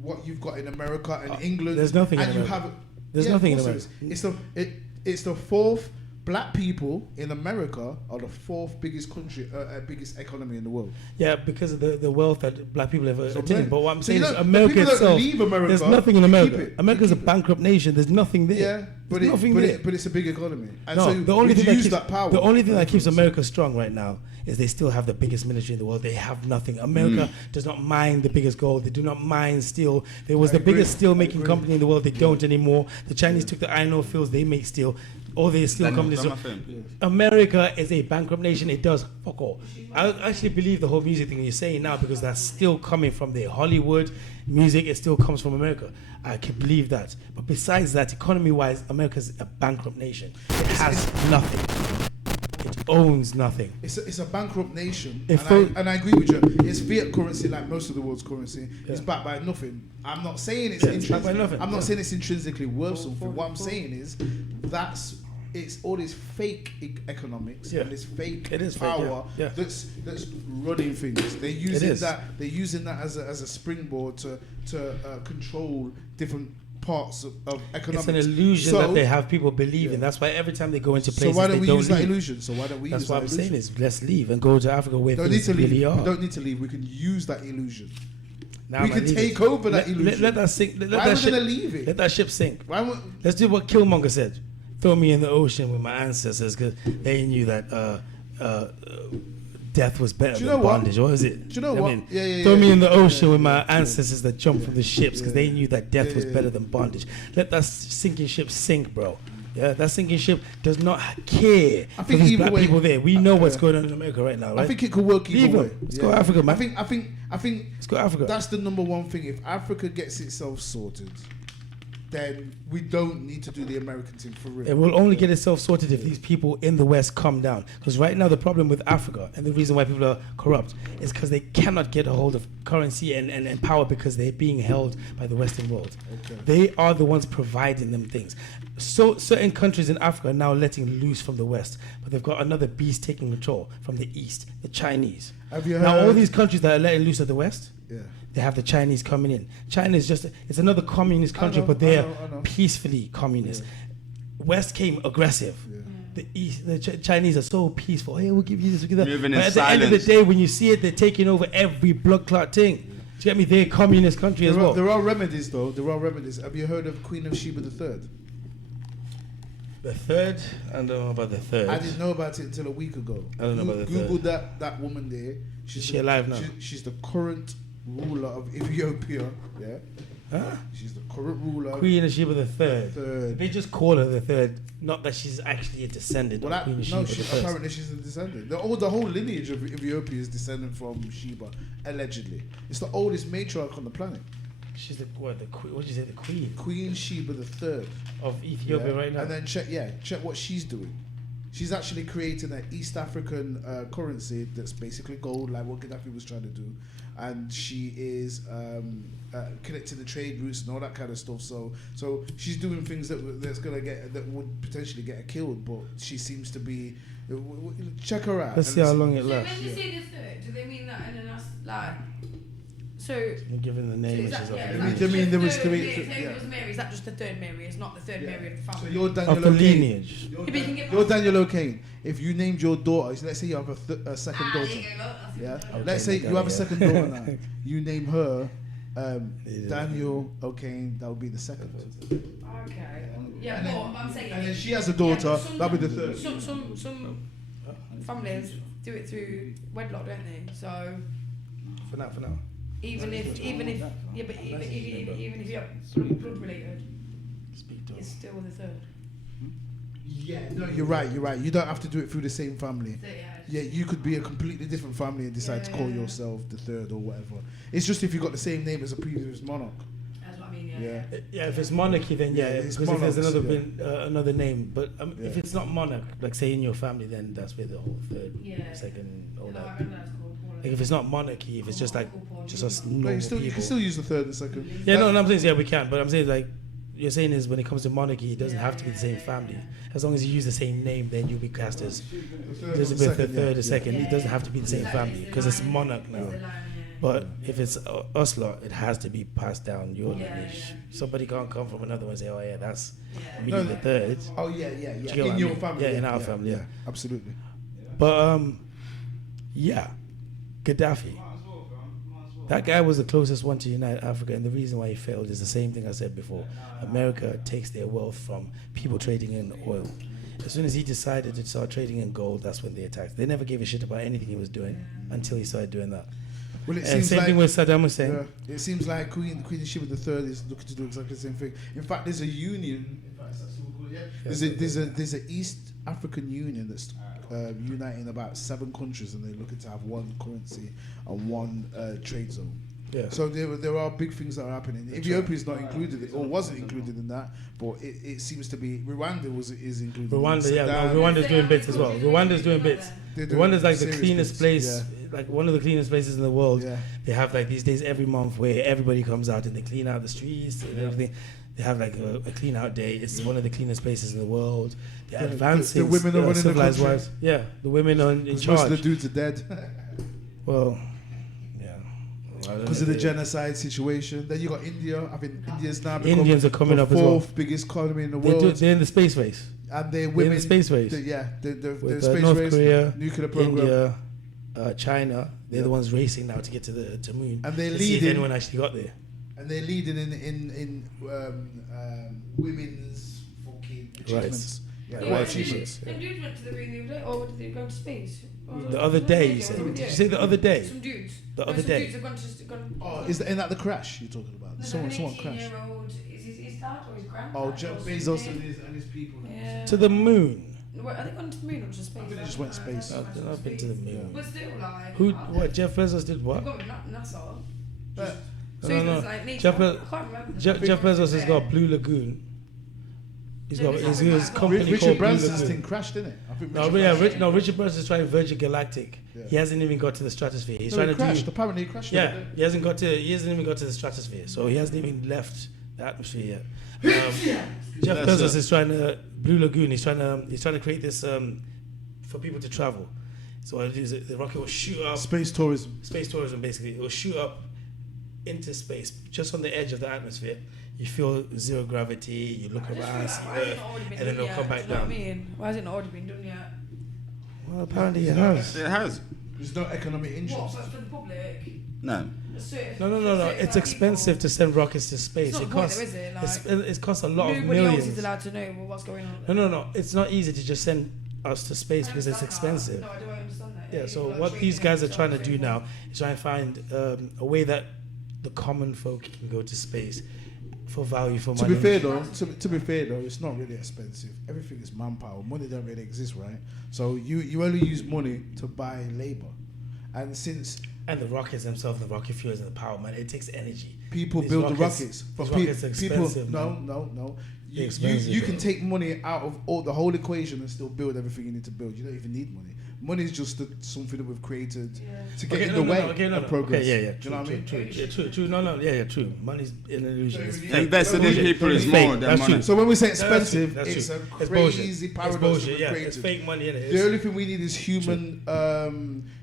what you've got in America and England. there's nothing in and you America. have. There's yeah, nothing in of course there is. It's the fourth black people in America are the fourth biggest country, biggest economy in the world. Yeah, because of the wealth that black people have what I'm attained. saying. But what I'm So saying you is know, America people don't itself, leave America, there's nothing in they keep America. it. America's They a keep it. bankrupt nation. There's nothing there. Yeah, but There's nothing there. but it's a big economy. And No, so the only we thing use that that power. the only thing that keeps America strong right now is they still have the biggest military in the world. They have nothing. America does not mine the biggest gold. They do not mine steel. There was I the agree. biggest steel making I agree. company in the world. They don't anymore. The Chinese took the iron ore fields. They make steel. All the steel companies. That's my thing. America is a bankrupt nation. It does fuck all. I actually believe the whole music thing you're saying now because that's still coming from the Hollywood music. It still comes from America. I can believe that. But besides that, economy-wise, America's a bankrupt nation. It has nothing. It owns nothing. It's a bankrupt nation, If and I agree with you. It's fiat currency, like most of the world's currency. It's backed by nothing. I'm not saying it's It's backed by nothing. I'm not saying it's intrinsically worth something. What I'm saying is it's all this fake economics and this fake It is fake, power yeah. that's running things. They're using that as a springboard to control different parts of economics. It's an illusion So- that they have people believe in. Yeah. That's why every time they go into So places, why don't they we don't use that leave. illusion? So why don't we That's use what that I'm illusion? saying is let's leave and go to Africa where Don't need things to leave. really are. We don't need to leave. We can use that illusion. Nah, we man, can leave take it. over that Let illusion. that sink. Let Why that are we ship, gonna leave it? Let that ship sink. Why would, Let's do what Killmonger said. Throw me in the ocean with my ancestors because they knew that death was better Do you than know what? bondage. What is it? Do you know what? Yeah, throw me in the yeah, ocean yeah, with my yeah, ancestors that jumped from the ships because they knew that death was yeah. better than bondage. Let that sinking ship sink, bro. Yeah, that sinking ship does not care I for think these either black way- people there. We know what's going on in America right now, right? I think it could work Leave either way. them. Let's go Africa, man. I think Let's go Africa. that's the number one thing. If Africa gets itself sorted, then we don't need to do the American thing for real. It will only get itself sorted if these people in the West come down. Because right now the problem with Africa and the reason why people are corrupt is because they cannot get a hold of currency and power because they're being held by the Western world. Okay. They are the ones providing them things. So certain countries in Africa are now letting loose from the West, but they've got another beast taking control from the East, the Chinese. Have you Now all heard- these countries that are letting loose at the West, Yeah. they have the Chinese coming in. China is it's another communist country, know, but they're I know. peacefully communist. West came aggressive. The East, the Chinese are so peaceful. Hey, we'll give you this, we'll give that. Moving But in at the end of the silence. day, when you see it, they're taking over every blood clot thing. Do you get me? They're a communist country as well. There are remedies though. There are remedies. Have you heard of Queen of Sheba III? The third, I don't know about the third. I didn't know about it until a week ago. I don't know about the Google third. that woman there. Is she alive now? She's the current ruler of Ethiopia. Yeah. Huh? She's the current ruler. Queen of Sheba the third. Third. They just call her the third, not that she's actually a descendant Well, of Queen of Sheba no, the first. apparently she's a descendant. The whole lineage of Ethiopia is descended from Sheba, allegedly. It's the oldest matriarch on the planet. She's the what? The queen? What did you say? The queen Queen Sheba III. of Ethiopia right now. And then check what she's doing. She's actually creating an East African currency that's basically gold, like what Gaddafi was trying to do. And she is connecting the trade routes and all that kind of stuff. So she's doing things that would potentially get her killed. But she seems to be. Check her out. Let's and see how listen. long it So lasts. when you say the third, do they mean that in a like? So. I'm giving the So name. is which is that, yeah, up is there. that They mean just there the was third three- Mary? So if yeah. it was Mary, is that just the third Mary? It's not the third Mary of the So family. you're Daniel Of the O'Kane. lineage. You're, If you can get you're past Daniel O'Kane. If you named your daughter, let's say you have a second There daughter. you go, that's Yeah. it. Okay, Let's say got you have it, a yeah. second daughter now. You name her Yeah. Daniel O'Kane. That would be the second. Okay. Yeah, And but then- I'm saying. and then she has a daughter, Yeah, but that'd be the third. Some families do it through wedlock, don't they? So For now. even if yeah, but even if you're blood related, Speak to it's still the third. Yeah, no, you're right. You don't have to do it through the same family. So, Yeah, you could be a completely different family and decide to call Yeah. yourself the third or whatever. It's just if you got the same name as a previous monarch. That's what I mean. Yeah. Yeah, if it's monarchy, then Yeah, yeah. it's Because if there's monarchs, another yeah. another name, but if Yeah. it's not monarch, like say in your family, then that's where the whole third, Yeah. second, all No, I that. remember that's called Paul. Like if it's not monarchy, if it's just like just us normal No, you can people. still use the third and second. Yeah, no, I'm saying yeah, we can, but I'm saying like you're saying is when it comes to monarchy, it doesn't Yeah, have to be the same yeah, family. yeah. As long as you use the same name, then you'll be cast as The third or Elizabeth the second, yeah. third, the second. Yeah, It doesn't have to be the same Exactly, family the because it's line, monarch now. the line, But if it's us lot, it has to be passed down your Yeah, lineage. yeah. Somebody can't come from another one and say, oh yeah, that's Yeah. me No, the third. Oh yeah. Do you get In what I your mean? family. Yeah, in our family, yeah. Absolutely. But yeah, Gaddafi. That guy was the closest one to unite Africa, and the reason why he failed is the same thing I said before. America takes their wealth from people trading in oil. As soon as he decided to start trading in gold, that's when they attacked. They never gave a shit about anything he was doing until he started doing that. Well, it And seems same like thing with Saddam Hussein. yeah, it seems like Queen Sheba III is looking to do exactly the same thing. In fact, there's a union. In fact, that's what we call it, yeah. There's a East African Union that's uniting about 7 countries, and they're looking to have one currency and one trade zone. Yeah. So there are big things that are happening. Ethiopia is not included, or wasn't included in that, but it seems to be. Rwanda is included. Rwanda, in yeah, Sudan. no, Rwanda's doing bits as well. Rwanda's doing bits. They're doing Rwanda's like the serious cleanest bits, place, yeah. like one of the cleanest places in the world. Yeah. They have like these days every month where everybody comes out and they clean out the streets and everything. They have like a clean out day. It's one of the cleanest places in the world. They're advancing. The women are running the civilized country. wives. Yeah, the women are in Most charge. of the dudes are dead Well, yeah. because of the genocide situation. Then you got India. I think India's now become Indians are coming the up as well. 4th biggest economy in the They world. they're in the space race. And they're They're in women. the space race. The With space North race, Korea, nuclear program. India, China. They're Yeah. the ones racing now to get to the moon. And they're to see if leading- anyone actually got there. And they're leading in women's fucking achievements. Yeah, Yeah, what right. achievements? Them dudes went to the moon the other day, or did they go to space? The other day, you said. Did you say the other day? Some dudes. The No, other some day. dudes have gone. Oh, is that the crash you're talking about? Someone crashed. 18-year-old, is his dad or his grandpa? Oh, Jeff Bezos and his people. Yeah. To the moon. Are they gone to the moon or just space? I think they just went to space. I've not been to the moon. But still, like. Who? how- What? Jeff Bezos did what? They've gone with NASA. But So No, he no. does, like, nature. Jeff, I can't remember. Jeff Bezos has got Blue Lagoon. He's got his company Richard called Blue Branson's Lagoon. thing crashed, didn't it? I think No, Richard Branson is trying Virgin Galactic. Yeah. He hasn't even got to the stratosphere. He's No, trying it to crashed. do. Apparently, it crashed. Yeah, he hasn't even got to the stratosphere, so he hasn't even left the atmosphere yet. Jeff Bezos is trying to Blue Lagoon. He's trying to create this for people to travel. So what it is, the rocket will shoot up. Space tourism. Space tourism, basically, it will shoot up into space, just on the edge of the atmosphere. You feel zero gravity. You look around, see Why has it Earth, not already been and then done it'll yet? come Do back you know what I down. mean? Why has it not already been done yet? Well, apparently it has. It has. There's no economic What, interest. for the public? No. No. It's expensive to send rockets to space. It's not It the point costs. though, is it? Like, It costs a lot of nobody else is millions. allowed to know what's going on. No. It's not easy to just send us to space because it's expensive. No, I don't understand that. Yeah. So Like, what training these guys are and trying to stuff, do so now is try and find a way that the common folk can go to space for value for To money. be fair though, it's not really expensive. Everything is manpower. Money don't really exist, right? So you only use money to buy labor, and since And the rockets themselves, the rocket fuels and the power, man, it takes energy. people These build the rockets- rockets, these pe- rockets are expensive, no. They're You expensive, can bro. take money out of all the whole equation and still build everything you need to build. You don't even need money. Money is just something that we've created to get in the way of progress. Okay, yeah. Do you know what I mean? True. No, true. Money's an illusion. It's fake. Invested in people is It's more fake. than That's money. true. So when we say That's expensive, true. it's a It's bullshit. crazy It's paradox that bullshit. we've Yeah, created. it's fake money. Innit? The only thing we need is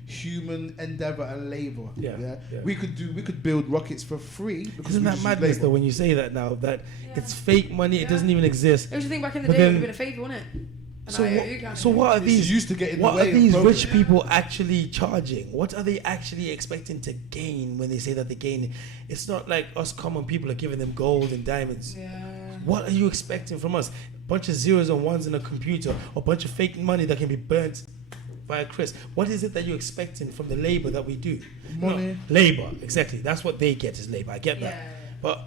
human endeavor and labor. Yeah. We could build rockets for free because Isn't we that just use madness labor. though when you say that now that it's fake money? It Yeah. doesn't even exist. It was the thing back in the But day, it would then- have been a favour, wouldn't it? And So like, what? you can't So do what are it. It's these? used to get in the What way are of these progress. rich people actually charging? What are they actually expecting to gain when they say that they gain? It's not like us common people are giving them gold and diamonds. Yeah. What are you expecting from us? Bunch of zeros and ones in a computer, or bunch of fake money that can be burnt by a Chris. What is it that you're expecting from the labor that we do? Money. No, labor, exactly. That's what they get is labor. I get that. Yeah. But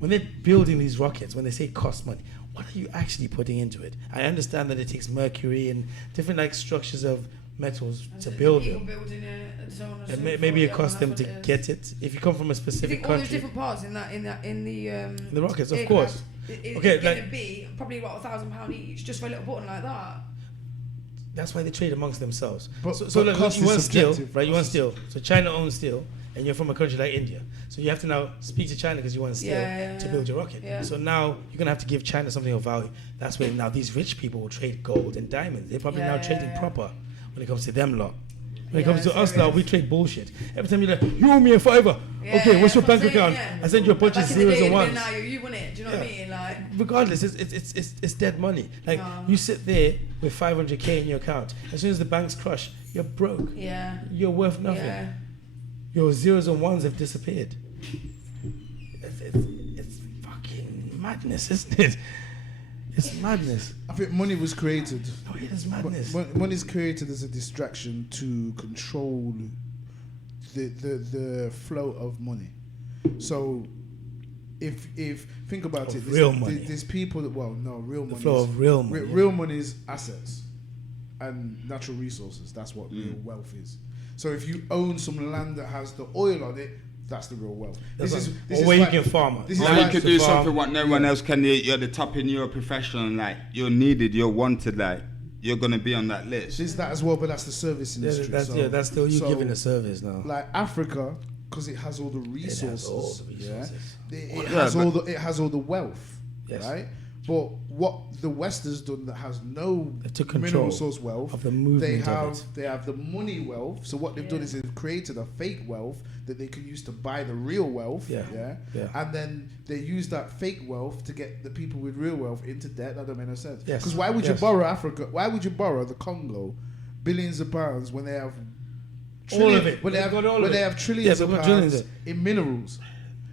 when they're building these rockets, when they say cost money, what are you actually putting into it? I understand that it takes mercury and different like structures of metals to build People them. building it and so on and And so maybe it forth, costs them that's to what it get it. If you come from a is. You specific think all those country, different parts in the rockets, of aircraft, course. It's Okay, going like- to be probably about £1,000 each just for a little button like that. That's why they trade amongst themselves. But- so but like, cost you is want steel, subjective. right? You want steel. So China owns steel, and you're from a country like India. So you have to now speak to China because you want steel Yeah. to build your rocket. Yeah. So now you're gonna have to give China something of value. That's where now these rich people will trade gold and diamonds. They're probably now Yeah, trading yeah. proper when it comes to them lot. When it comes to us now, serious. we trade bullshit. Every time you're like, you owe me a fiver. Yeah, okay, what's your that's bank what I'm account? saying, yeah. I send you a bunch of Back in the day, zeros and it'd been, ones. "Nah, you won it." Do you know what I mean? Like, Regardless, it's dead money. Like you sit there with 500k in your account. As soon as the banks crush, you're broke. yeah, You're worth nothing. yeah. Your zeros and ones have disappeared. It's fucking madness, isn't it? It's madness. I think money was created. No, it is madness. Money is created as a distraction to control the flow of money. So, if think about Of it, real money. there's people that real The money. flow is- of real money. Real money is assets and natural resources. That's what real wealth is. So if you own some land that has the oil on it, that's the real wealth. That's This like- is or where you why- can farm. this is Or why- you could to do farm. something what no one else can do. You're the top in your profession, like you're needed, you're wanted, like you're gonna be on that list. There's that as well, but that's the service Yeah, industry. that's still you so, giving a service now. Like Africa, because it has all the It resources. has all the resources. Yeah, it Yeah, has but- it has all the wealth, Yes. right? But what the West has done that has no They took mineral control source wealth, of the movement they of have it. they have the money wealth. So what they've done is they've created a fake wealth that they can use to buy the real wealth. Yeah. And then they use that fake wealth to get the people with real wealth into debt. That don't make no sense. Yes. Because why would you Yes. borrow Africa? Why would you borrow the Congo billions of pounds when they have All of it. When they They've have, got all when of they it. have trillions Yeah, of they've got trillions pounds in minerals.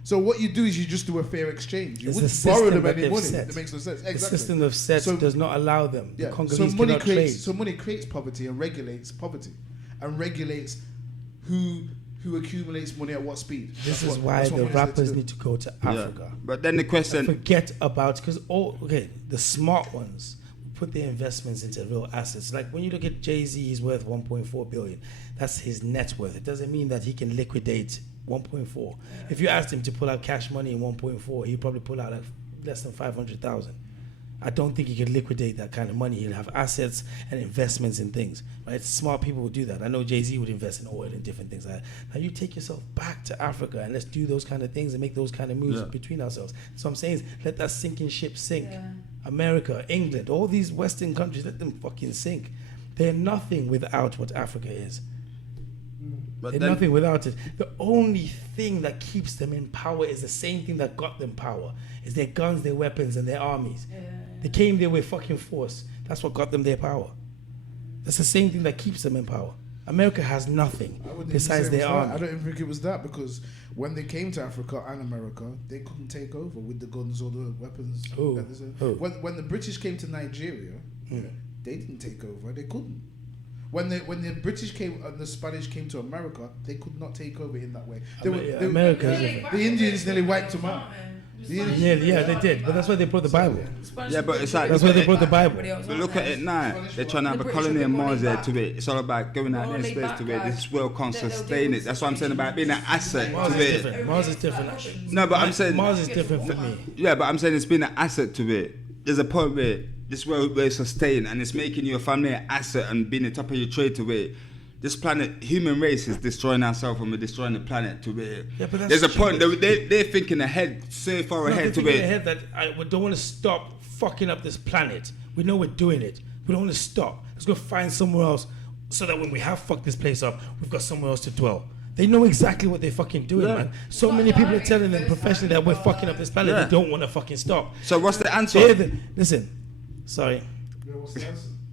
So what you do is you just do a fair exchange. You It's wouldn't the borrow system them that any they've money. set. That makes no sense. The Exactly. system of sets So- does not allow them. Yeah. The Congolese So money cannot creates trade. so money creates poverty and regulates poverty, and regulates who accumulates money at what speed. This That's is what- why that's what the money's there to rappers do. need to go to Africa. But then the question, Forget about, because the smart ones put their investments into real assets. Like when you look at Jay-Z, he's worth 1.4 billion. That's his net worth. It doesn't mean that he can liquidate 1.4. If you asked him to pull out cash money in 1.4, he'd probably pull out like less than 500,000. I don't think he could liquidate that kind of money. He'll have assets and investments in things, right? Smart people would do that. I know Jay-Z would invest in oil and different things like that. Now you take yourself back to Africa and let's do those kind of things and make those kind of moves between ourselves. So I'm saying is let that sinking ship sink. Yeah. America, England, all these Western countries, let them fucking sink. They're nothing without what Africa is. but They're then, nothing without it. The only thing that keeps them in power is the same thing that got them power. Is their guns, their weapons, and their armies. They came there with fucking force. That's what got them their power. That's the same thing that keeps them in power. America has nothing I wouldn't besides even say it their was that. I army. don't even think it was that, because when they came to Africa and America, they couldn't take over with the guns or the weapons. Who? that they said. Who? When the British came to Nigeria, they didn't take over. They couldn't. When the British came and the Spanish came to America, they could not take over in that way. America is different. The Indians nearly wiped them out. Yeah, they did. But that's why they brought the Bible. yeah, but it's like That's why they brought the Bible. But look at it now. They're trying to have The a British colony are in more Mars laid there back. to it. It's all about going out More there in laid space back, to it. guys. This world can't They'll deal sustain with it. That's what I'm saying about being an asset Mars to is it. different. Mars is different. No, but I'm saying Mars is different for me. yeah, but I'm saying it's been an asset to it. There's a point where this world where it's sustained and it's making your family an asset and being the top of your trade to it. This planet, human race is destroying ourselves and we're destroying the planet to it. Yeah, but that's there's a point, stupid. they're thinking ahead, so far No, ahead they're to thinking it. ahead that we don't want to stop fucking up this planet. We know we're doing it. We don't want to stop. Let's go find somewhere else so that when we have fucked this place up, we've got somewhere else to dwell. They know exactly what they're fucking doing, man. So many people are telling them professionally that we're fucking up this planet. Yeah. They don't want to fucking stop. So what's the answer? Listen, sorry.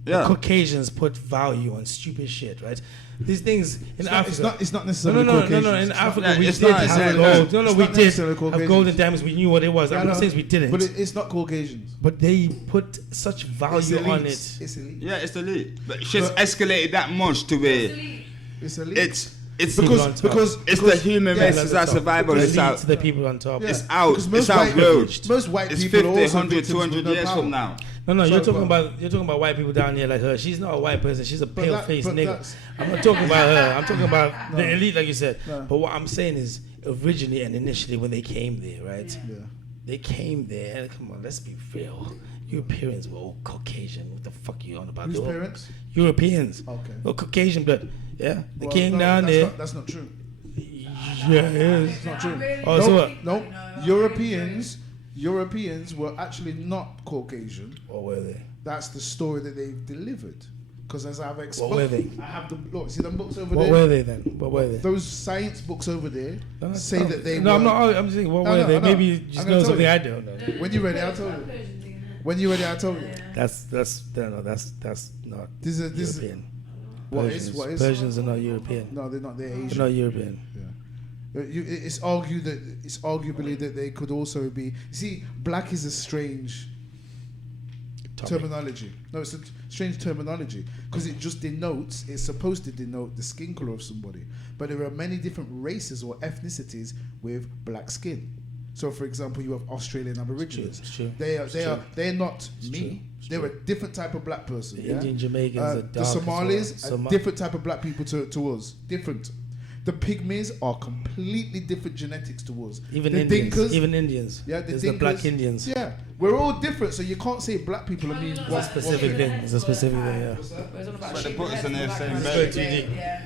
Yeah. Caucasians put value on stupid shit, right? These things in Africa. It's not necessarily No. Caucasians. In It's not- Africa, Yeah, we it's did not- have it's gold. not- No, it's we not did necessarily have Caucasians. gold and diamonds. We knew what it was. I'm I not know, saying we didn't. But it's not Caucasians. But they put such It's value elite. on it. It's elite. Yeah, it's the lead. But it's just escalated that much to where It's elite. it's People on because top. because it's because- the human yeah, race, like it's the our top. survival, Because it's lead out. to the people on top. Yeah. It's out. Because most It's our white road. Most white It's people 50, are also 100, victims 200 with no years power. from now. No, So, you're talking but- about white people down here like her. She's not a white person. She's a pale faced but nigga. that's- I'm not talking about her. I'm talking about the elite, like you said. No. But what I'm saying is, originally and initially, when they came there, right? Yeah. They came there, and come on, let's be real. Europeans were all Caucasian. What the fuck are you on about? Whose They were parents? Europeans. Okay. Well, Caucasian blood. Yeah, they Well, came no, down that's there. Not, that's not true. Yeah, it is. It's not true. Oh, so what? No, Europeans were actually not Caucasian. Or were they? That's the story that they've delivered. Because as I've What explained, were they? I have the look. See them books over What there. were they then? What were they? Those science books over there No, say no, that they. No, were, I'm not. I'm saying what No, were no, they? I know. Maybe you I'm just gonna know tell something you. I don't know. When you're ready, I'll tell you. When you're ready, I'll tell you. That's not This is European. what Persians, is what is. Persians are not European. No, they're not. They're They're Asian. not European. It's arguably that they could also be. See, black is a strange terminology. No, it's a strange terminology because it just denotes. It's supposed to denote the skin color of somebody, but there are many different races or ethnicities with black skin. So, for example, you have Australian Aborigines. It's true. They're not me. true. It's They're true. a different type of black person. The yeah? Indian Jamaicans are The dark as Somalis well. are different type of black people to us. Different. The Pygmies are completely different genetics to us. Even the Indians. Dinkas, Even Indians. yeah, There's the black Indians. Yeah, we're all different, so you can't say black people mean It's a one specific thing. It's a specific thing. Yeah. But they put us in the same bed. Yeah.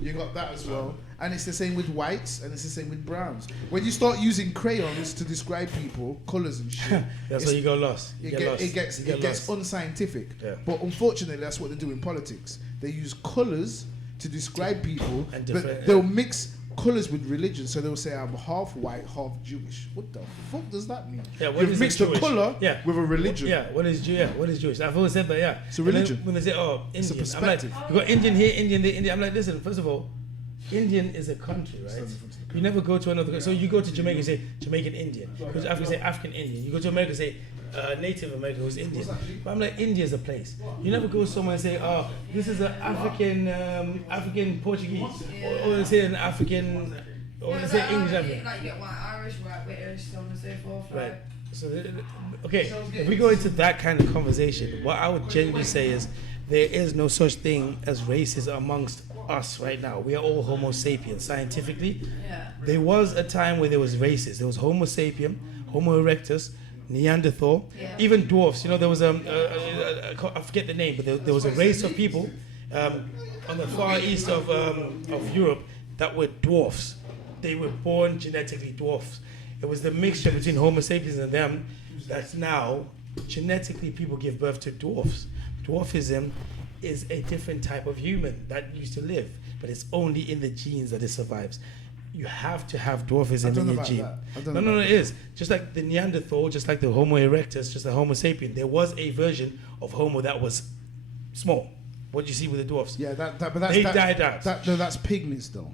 You got that as well. And it's the same with whites and it's the same with browns. When you start using crayons to describe people, colours and shit, That's it's- where you go lost. You it, get get, lost. it gets You it get gets lost. unscientific. Yeah. But unfortunately, that's what they do in politics. They use colours to describe people, And but different- they'll mix colours with religion. So they'll say, I'm half white, half Jewish. What the fuck does that mean? Yeah, what You've is mixed a a Jewish? colour Yeah. with a religion. Yeah, what is Jewish? I've always said that, yeah. It's a And then religion. when they say, oh, It's a Indian, I'm like, perspective. you got Indian here, Indian there, Indian. I'm like, listen, first of all, Indian is a country, right? You never go to another. So you go to Jamaica and say Jamaican Indian. You go to Africa, say African Indian. You go to America and say Native American who's Indian. But I'm like, India is a place. You never go somewhere and say, oh, this is an African Portuguese, or say an African, or Yeah, say like, English. like, African. you get white Irish, white British, so on and so forth. Right. So, okay, if we go into that kind of conversation, what I would genuinely say is there is no such thing as races amongst us right now. We are all Homo sapiens. Scientifically, Yeah. there was a time where there was races. There was Homo sapien, Homo erectus, Neanderthal, Yeah. even dwarfs. You know, there was I forget the name, but there was a race of people on the far east of Europe that were dwarfs. They were born genetically dwarfs. It was the mixture between Homo sapiens and them that's now genetically people give birth to dwarfs. Dwarfism is a different type of human that used to live, but it's only in the genes that it survives. You have to have I dwarfism don't in know your about gene. that. I don't No, know no, about it is. Just like the Neanderthal, just like the Homo erectus, just the Homo sapien. There was a version of Homo that was small. What do you see with the dwarfs? Yeah, but that's They died out. No, that's pygmies though.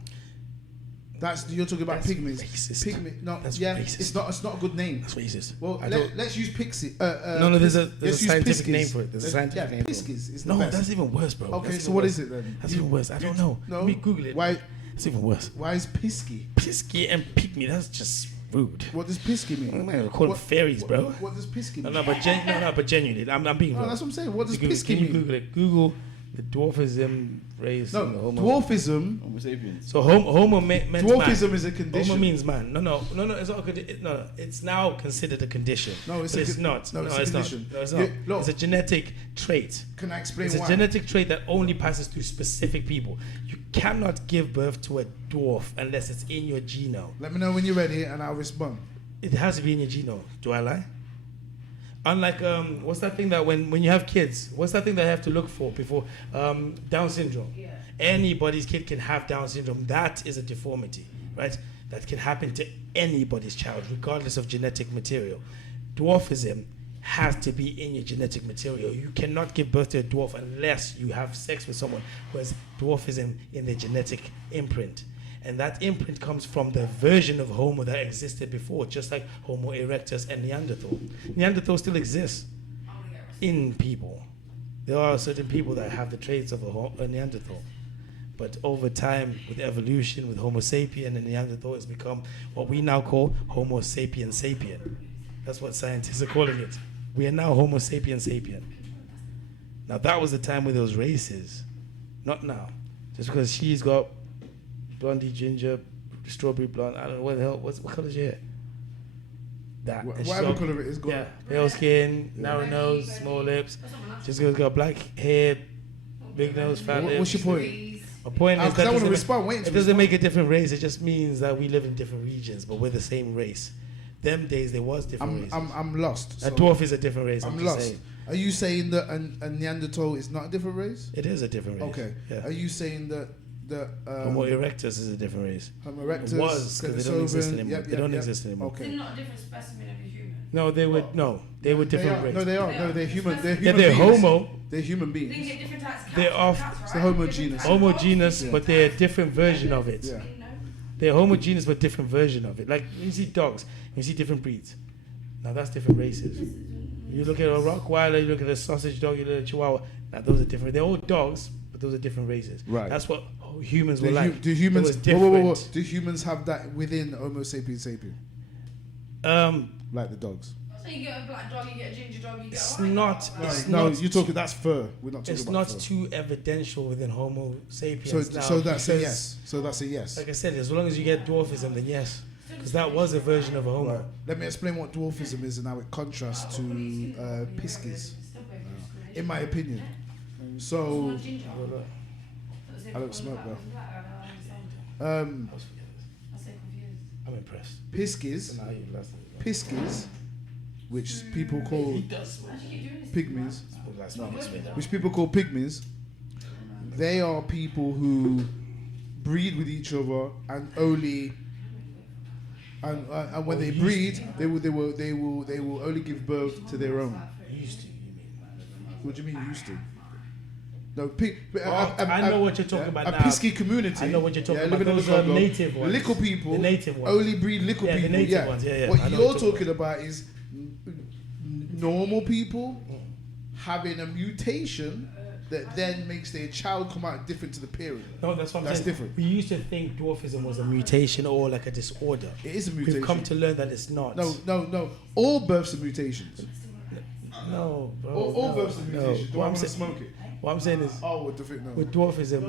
That's you're talking about That's pygmies. racist. Pygmy, no, That's yeah, racist. it's not a good name. That's racist. Well, I don't- let's use pixie. No, there's a let's use scientific piskies. name for it. There's a scientific yeah, name for it. piskies is the No, best. that's even worse, bro. Okay, That's so even what worse. is it then? That's even worse. I don't know. No, Let me Google it. Why? It's even worse. Why is pisky? Pisky and pygmy. That's just rude. What does pisky mean? I'm not gonna call them What- fairies, bro. What does pisky No, mean? no, but genuinely, I'm being No, real. that's what I'm saying. What does Google, pisky can you mean? Google it? Google the dwarfism race. No, and the Homo. dwarfism. Homo sapiens. So Homo meant Dwarfism man. is a condition. Homo means man. No, it's not a condition. No, it's now considered a condition. No, it's But a it's con- not. no, No, it's a it's not. condition. No, it's You- not. look. It's a genetic trait. Can I explain It's a why? genetic trait that only passes through specific people. You cannot give birth to a dwarf unless it's in your genome. Let me know when you're ready, and I'll respond. It has to be in your genome. Do I lie? Unlike what's that thing that when you have kids, what's that thing that I have to look for before Down syndrome? Yeah. Anybody's kid can have Down syndrome. That is a deformity, right? That can happen to anybody's child, regardless of genetic material. Dwarfism has to be in your genetic material. You cannot give birth to a dwarf unless you have sex with someone who has dwarfism in their genetic imprint. And that imprint comes from the version of Homo that existed before, just like Homo erectus and Neanderthal. Neanderthal still exists in people. There are certain people that have the traits of a Neanderthal. But over time, with evolution, with Homo sapien and Neanderthal, it's become what we now call Homo sapien sapien. That's what scientists are calling it. We are now Homo sapien sapien. Now that was the time where there was races. Not now. Just because she's got blondie ginger, strawberry blonde, I don't know what the hell, what color is your hair? That. And she's Whatever got- colour it is, go Yeah, on. pale skin, narrow nose, small lips. Just because got black hair, big nose, fat lips. What's your point? My point is Because that I want to doesn't- respond. Wait it to doesn't respond. make a different race. It just means that we live in different regions, but we're the same race. Them days there was different races. I'm lost. A so dwarf is a different race. I'm just lost. saying. Are you saying that a Neanderthal is not a different race? It is a different race. Okay. Yeah. Are you saying that Homo erectus is a different race. Homo erectus It was, because they don't exist anymore. Yep, they don't yep. exist anymore. Is it Okay. not a different specimen of a human? No, they were different races. No, they are. No, they're human. They're Yeah, human they're beings. Homo. They're human They beings. get different types of cats. They're off- Cats, it's the right? Homo Different genus. types of Homogeneous, Yeah. but they're a different version of it. Yeah. dogs, you know? They're homogeneous, but different version of it. Like you see dogs, you see different breeds. Now that's different races. You look at a Rottweiler, you look at a sausage dog, you look at a Chihuahua. Now those are different. They're all dogs, but those are different races. Right. That's what humans were like. Do It humans? was Whoa. different. Do humans have that within Homo sapiens sapien? Like the dogs? So you get a black dog, you get a ginger dog, you get It's a white not. dog. It's No, not. you're talking. That's fur. We're not talking It's about not fur. too evidential within Homo sapiens. now So that's a because, yes. So that's a yes. Like I said, as long as you get dwarfism, then yes, because that was a version of a Homo. Right. Let me explain what dwarfism is and how it contrasts to piskies, in my opinion. So, Someone ginger. I don't smoke, bro. I um, say confused. I'm impressed. piskies, Now you last- piskies, which people call Why do you keep doing this? pygmies, last week explained that. which people call pygmies, they are people who breed with each other and only. And when they breed, they will only give birth to their own. Used to, you mean? What do you mean used to? No, I know what you're talking about a now. pisky community. I know what you're talking about. living in the Those are Congo. native ones. Little people. The native ones. Only breed little Yeah, the people. native yeah. ones, yeah. What I know you're what you're talking about is normal people having a mutation that then makes their child come out different to the parent. No, that's what I'm That's saying. different. We used to think dwarfism was a mutation or like a disorder. It is a mutation. We've come to learn that it's not. No. All births are mutations. No, bro. All no, births are no. mutations. Do I What I'm want to saying- smoke it? What I'm saying is, Oh, what the fuck? No. with dwarfism,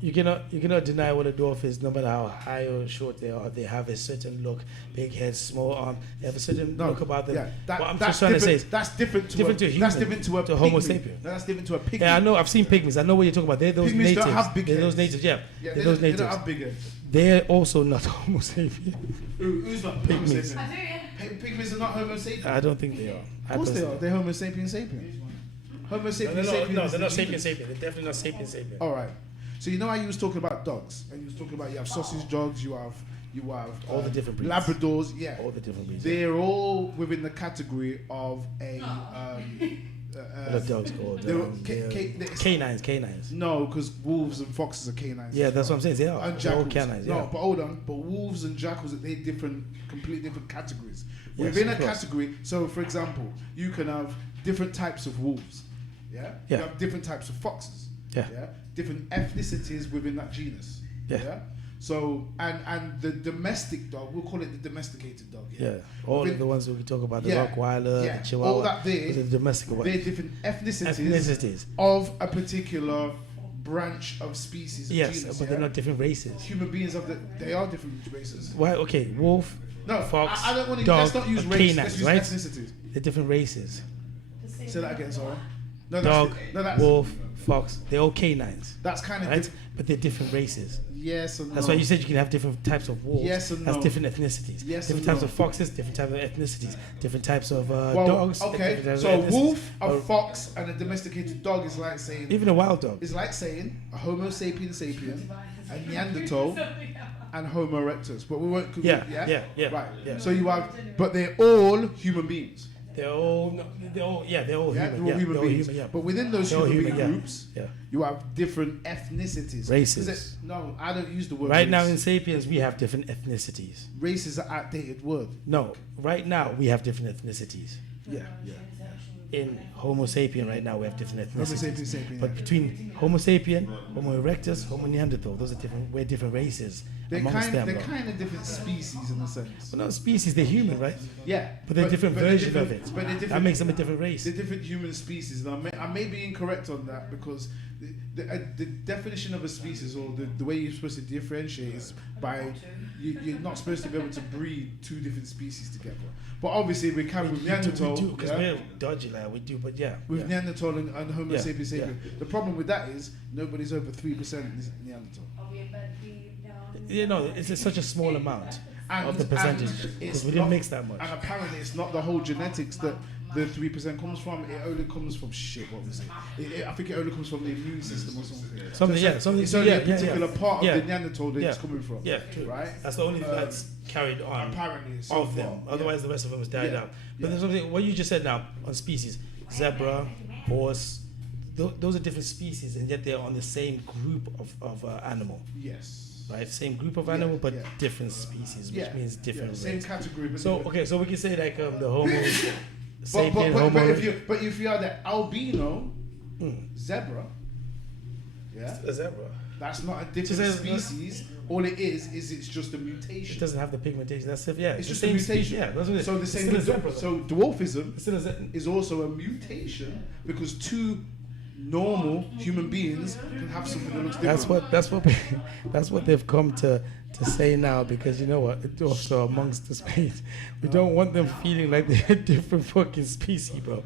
you cannot deny what a dwarf is, no matter how high or short they are. They have a certain look, big head, small arm. They have a certain look about them. Yeah, what I'm that's just trying to say different- is, that's different to different a, to a that's human, different to a to Homo pygmy. sapien. No, that's different to a pygmy. yeah, I know. I've seen pygmies. I know what you're talking about. They're those Pygmies natives. don't have big They're those heads. natives. Yeah, Yeah, they're they those don't natives. have big heads. They're also not Homo sapien. Who's not Homo Pygmies. sapien? I do, yeah. Pygmies are not Homo sapien. I don't think they are. Of course they are. They're Homo sapien sapien. Homo sapien No, sapien. they're is the not genus. sapien sapien. They're definitely not sapien sapien. All right. So you know how you was talking about dogs, and you was talking about you have sausage dogs, you have All the different breeds. Labradors, yeah. All the different breeds. They're all within the category of a. What are dogs called? they're- Canines. No, because wolves and foxes are canines. Yeah, that's what I'm saying. They are. And They're all jackals. canines. No, Yeah. but hold on. But wolves and jackals, they're different, completely different categories. Yes, Within a of course. category, so for example, you can have different types of wolves. Yeah. Yeah. You have different types of foxes. Yeah. Different ethnicities within that genus. Yeah. So and the domestic dog, we'll call it the domesticated dog. Yeah, all Within- of the ones that we talk about, the Yeah, Rottweiler, yeah, the Chihuahua, all that there, those are the domestic ones. They're different ethnicities, Ethnicities. of a particular branch of species. Of Yes, genus, but they're not different races. Human beings they are different races. Why? Okay, wolf, No, fox, I don't want to. dog, Let's not use and race. canines, Let's use right? ethnicities. They're different races. Say that again. Sorry. No, Dog, that's wolf, fox, they're all canines, That's kind of right? But they're different races. yes and no. That's why you said you can have different types of wolves. Yes and That's no. different ethnicities. Yes different and types no. of foxes, different types of ethnicities, different types of Well, dogs. okay, different types so of a ethnicities. wolf, a Or fox, and a domesticated dog is like saying even a wild dog. is like saying a Homo sapien sapien, a Neanderthal, and Homo erectus. But we won't. Yeah. Right. Yeah. So you have, but they're all human beings. They're all human. They're all Yeah, human they're all beings. human, yeah. But within those They're all human human, being yeah. groups, Yeah. you have different ethnicities. Races. Is it- no, I don't use the word. Right race. now in Sapiens, we have different ethnicities. race is an outdated word. No, right now we have different ethnicities. Yeah. In Homo sapien, right now we have different Homo ethnicities. sapien sapien. But yeah. between Homo sapien, Homo erectus, Homo neanderthal, those are different. We're different races They're amongst them. they're bro. kind of different species in a sense. Well, no species, they're human, right? Yeah. But they're different but they're version of different- it. But they're different. That makes them a different race. They're different human species, and I may be incorrect on that because the definition of a species or the way you're supposed to differentiate is by you're not supposed to be able to breed two different species together. But obviously we can with Neanderthal. We do, because yeah? we're dodgy, like we do, but yeah. With yeah. Neanderthal and Homo Yeah, sapiens yeah. sapien. The problem with that is nobody's over 3% is Neanderthal. You know, it's such a small amount And- of the percentage and because it's we didn't not- mix that much. And apparently it's not the whole genetics that the 3% comes from? It only comes from shit. What was it? I think it only comes from the immune system or something. It's only a particular part of the Neanderthal that it's coming from. Yeah, true. Right. That's the only thing that's carried on. Apparently, of them. Otherwise, the rest of them has died out. But there's something. What you just said now on species: zebra, horse. Those are different species, and yet they're on the same group of animal. Yes. Right, same group of animal, but different species, which means different. Same category. But so okay, so we can say like the Homo sapien, but if you are the albino zebra, a zebra. That's not a different species. All it is it's just a mutation. It doesn't have the pigmentation. That's it's just the same a mutation. Yeah, that's what it is. So the same. Zebra, so dwarfism is also a mutation because two normal human beings can have something that looks different. That's what they've come to say now, because you know what, it's also amongst the species. We don't want them feeling like they're a different fucking species, bro.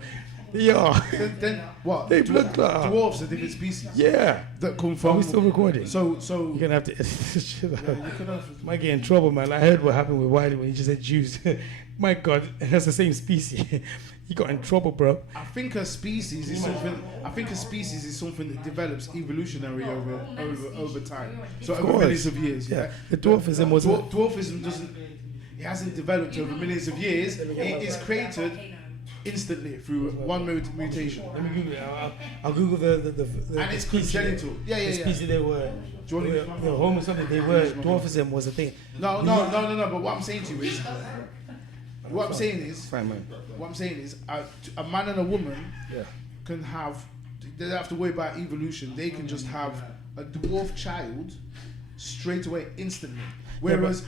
They are. Then what? They look like dwarfs are different species. Yeah. That come from. Are we still recording? So you're gonna have to edit this shit out. Might get in trouble, man. I heard what happened with Wiley when he just said Jews. My God, that's the same species. He got in trouble, bro. I think a species is something that develops evolutionary over time. So over millions of years. Yeah. The dwarfism was dwarfism doesn't. It hasn't developed over millions of years. It is created instantly through one mutation. Let me Google it. I'll Google the and it's congenital. The species they were. The Homo something they were. Dwarfism was a thing. No. But what I'm saying to you is. What I'm saying is, a man and a woman can have. They don't have to worry about evolution. They can just have a dwarf child straight away, instantly. Whereas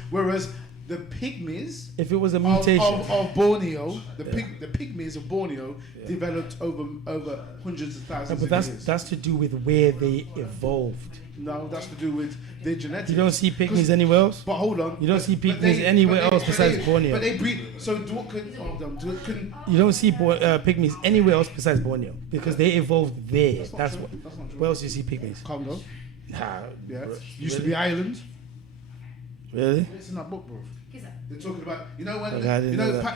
the pygmies, if it was a mutation of Borneo, the pygmies of Borneo developed over hundreds of thousands of years. That's to do with where they evolved. No, that's to do with their genetics. You don't see pygmies anywhere else? But hold on. You don't see pygmies anywhere else besides Borneo. But they breed. So you don't see pygmies anywhere else besides Borneo because they evolved there. That's what. Where else do you see pygmies? Congo. Nah. Yeah. Used to be Ireland. Really? It's in that book, bro. They're talking about, you know when,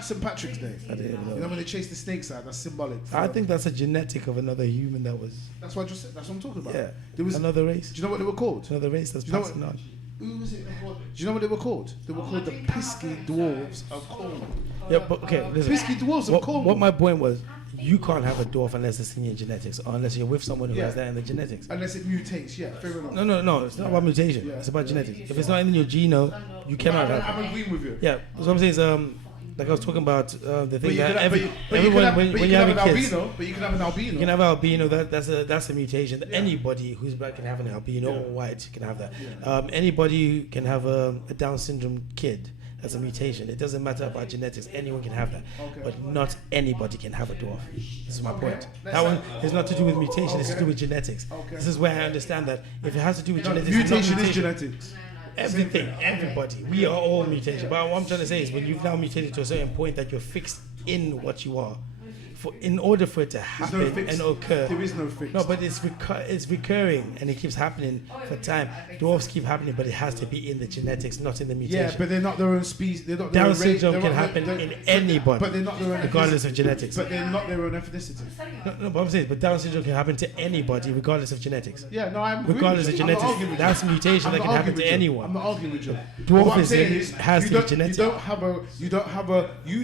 St. Patrick's Day? I didn't know. You know when they chase the snakes out, that's symbolic. I think that's a genetic of another human that was. That's what I just said. That's what I'm talking about. Yeah. There was another race. Do you know what they were called? Another race that's passing on. Who was it? Do you know what they were called? They were called the Pisky Dwarves of Cornwall. Yeah, but okay, listen. Pisky Dwarves of Cornwall. What my point was, you can't have a dwarf unless it's in your genetics, or unless you're with someone who has that in the genetics. Unless it mutates, fair enough. No, it's not about mutation. Yeah. It's about genetics. If it's not in your genome, you cannot have it. I'm agreeing with you. Yeah, so what I'm saying is, like I was talking about the thing that everyone when you have kids, but you can have an albino. You can have an albino. That's a mutation. Yeah. Anybody who's black can have an albino or white can have that. Yeah. Anybody can have a Down syndrome kid. That's a mutation. It doesn't matter about genetics. Anyone can have that, but not anybody can have a dwarf. This is my point. That one is not to do with mutation. It's to do with genetics. This is where I understand that if it has to do with genetics, mutation is genetics. Everything, everybody, we are all mutation. But what I'm trying to say is, when you've now mutated to a certain point that you're fixed in what you are, in order for it to happen and occur, there is no fix. No, but it's recurring and it keeps happening for time. Dwarfs keep happening, but it has to be in the genetics, not in the mutation. Yeah, but they're not their own species. They're not Down syndrome can happen in anybody, but they're not their own regardless of genetics. But they're not their own ethnicity. No, but I'm saying, but Down syndrome can happen to anybody regardless of genetics. Yeah, no, I'm regardless of genetics. That's a mutation that can happen to anyone. I'm not arguing with you. Dwarfism has to be genetic. You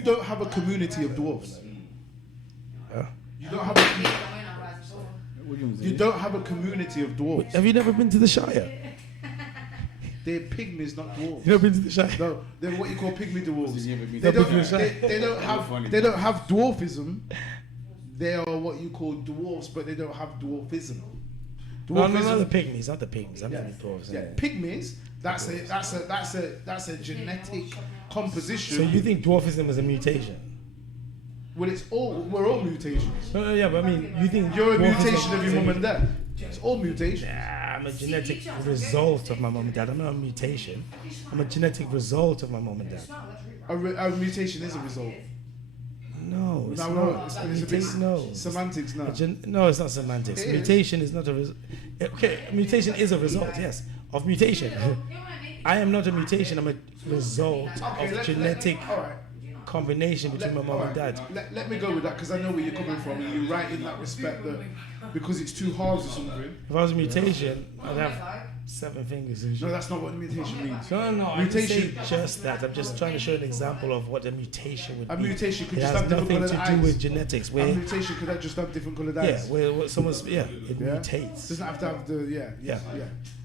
don't have a community of dwarfs. You don't have a community of dwarves. Have you never been to the Shire? They're pygmies, not dwarves. You never been to the Shire? No, they're what you call pygmy dwarves. They don't have dwarfism. They are what you call dwarfs, but they don't have dwarfism. No, the pygmies, not the pygmies. I'm talking dwarves. Yeah, pygmies. That's a genetic composition. So you think dwarfism is a mutation? Well, we're all mutations. Yeah, but I mean, you think you're a mutation of your mum and dad? It's all mutations. Nah, I'm a genetic result of my mum and dad. I'm not a mutation. I'm a genetic result of my mum and dad. A mutation is a result. No, it's not. It's a bit semantics now. No, it's not semantics. Mutation is not a result. Okay, mutation is a result, yes, of mutation. I am not a mutation. I'm a result of genetic. All right. combination between my mom and dad. Let me go with that because I know where you're coming from. And you're right in that respect that because it's two halves or something. If I was a mutation, I'd have 7 fingers. And No, that's not what the mutation means. No, I Mutation- didn't say just that. I'm just trying to show an example of what a mutation would A be. mutation could It just has have different nothing coloured to do eyes. with genetics. A Where mutation could have just have different coloured yeah, eyes. where someone's it Yeah? mutates. Doesn't have to have the yeah.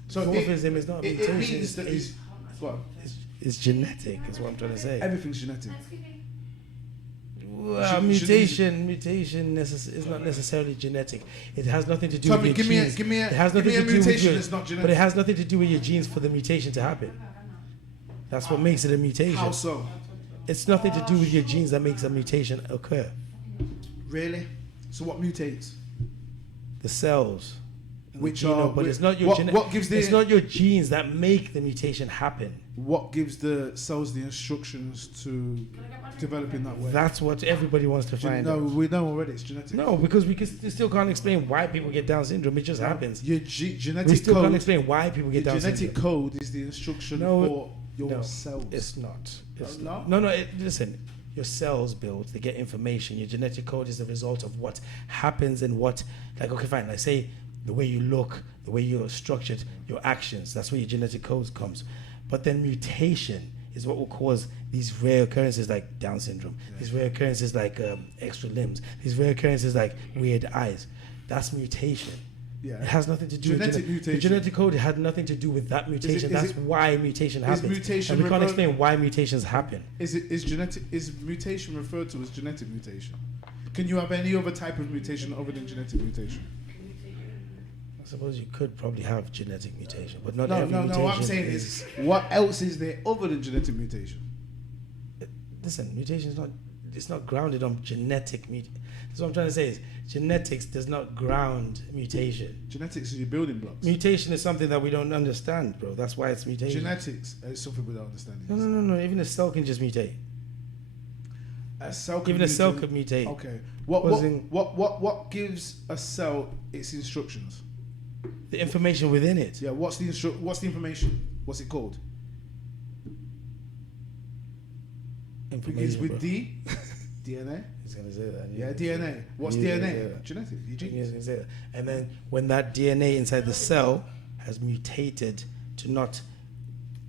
So Dwarfism is not a it mutation. means that it's what? It's genetic. Is what I'm trying to say. Everything's genetic. Well, mutation is not necessarily genetic. It has nothing to do Tommy, with your genes. give me it has a nothing to do with mutation your, that's not genetic. but it has nothing to do with your genes for the mutation to happen. That's what makes it a mutation. How so? It's nothing to do with your genes that makes a mutation occur. Really? So what mutates? The cells, Which genome, are but it's not your what gives the it's not your genes that make the mutation happen. what gives the cells the instructions to develop in that way? That's what everybody wants to find No, out. we know already it's genetic. No, because we still can't explain why people get Down syndrome. It just happens. Your We genetic still can't code. explain why people get Your Down genetic syndrome. code is the instruction No, for your no, cells. It's not. It's No? No. Listen, your cells build. They get information. Your genetic code is the result of what happens and what. Like, okay, fine. Like, say the way you look, the way you're structured, your actions. That's where your genetic code comes. But then mutation is what will cause these rare occurrences like Down syndrome. These rare occurrences like extra limbs. These rare occurrences like weird eyes. That's mutation. Yeah. It has nothing to do Genetic with mutation. The genetic code had nothing to do with that mutation. is That's it- why mutation happens. mutation and we can't referred- explain why mutations happen. Is mutation referred to as genetic mutation? Can you have any other type of mutation other than genetic mutation? I suppose you could probably have genetic mutation, but not No, every mutation. What I'm saying is, what else is there other than genetic mutation? Listen, mutation is not. It's not grounded on genetic mutation. That's what I'm trying to say is genetics does not ground mutation. Genetics is your building blocks. Mutation is something that we don't understand, bro. That's why it's mutation. Genetics is something we don't understand. No. Even a cell can just mutate. A cell can Even a cell mutate- could mutate. Okay. Causing- What gives a cell its instructions? The information within it. Yeah. What's the information? What's it called? Begins Information, with bro. D. DNA. He's gonna say that. Yeah. DNA. What's Yeah, DNA? yeah. Genetic. Your He's genes. gonna say that. And then when that DNA inside the cell has mutated to not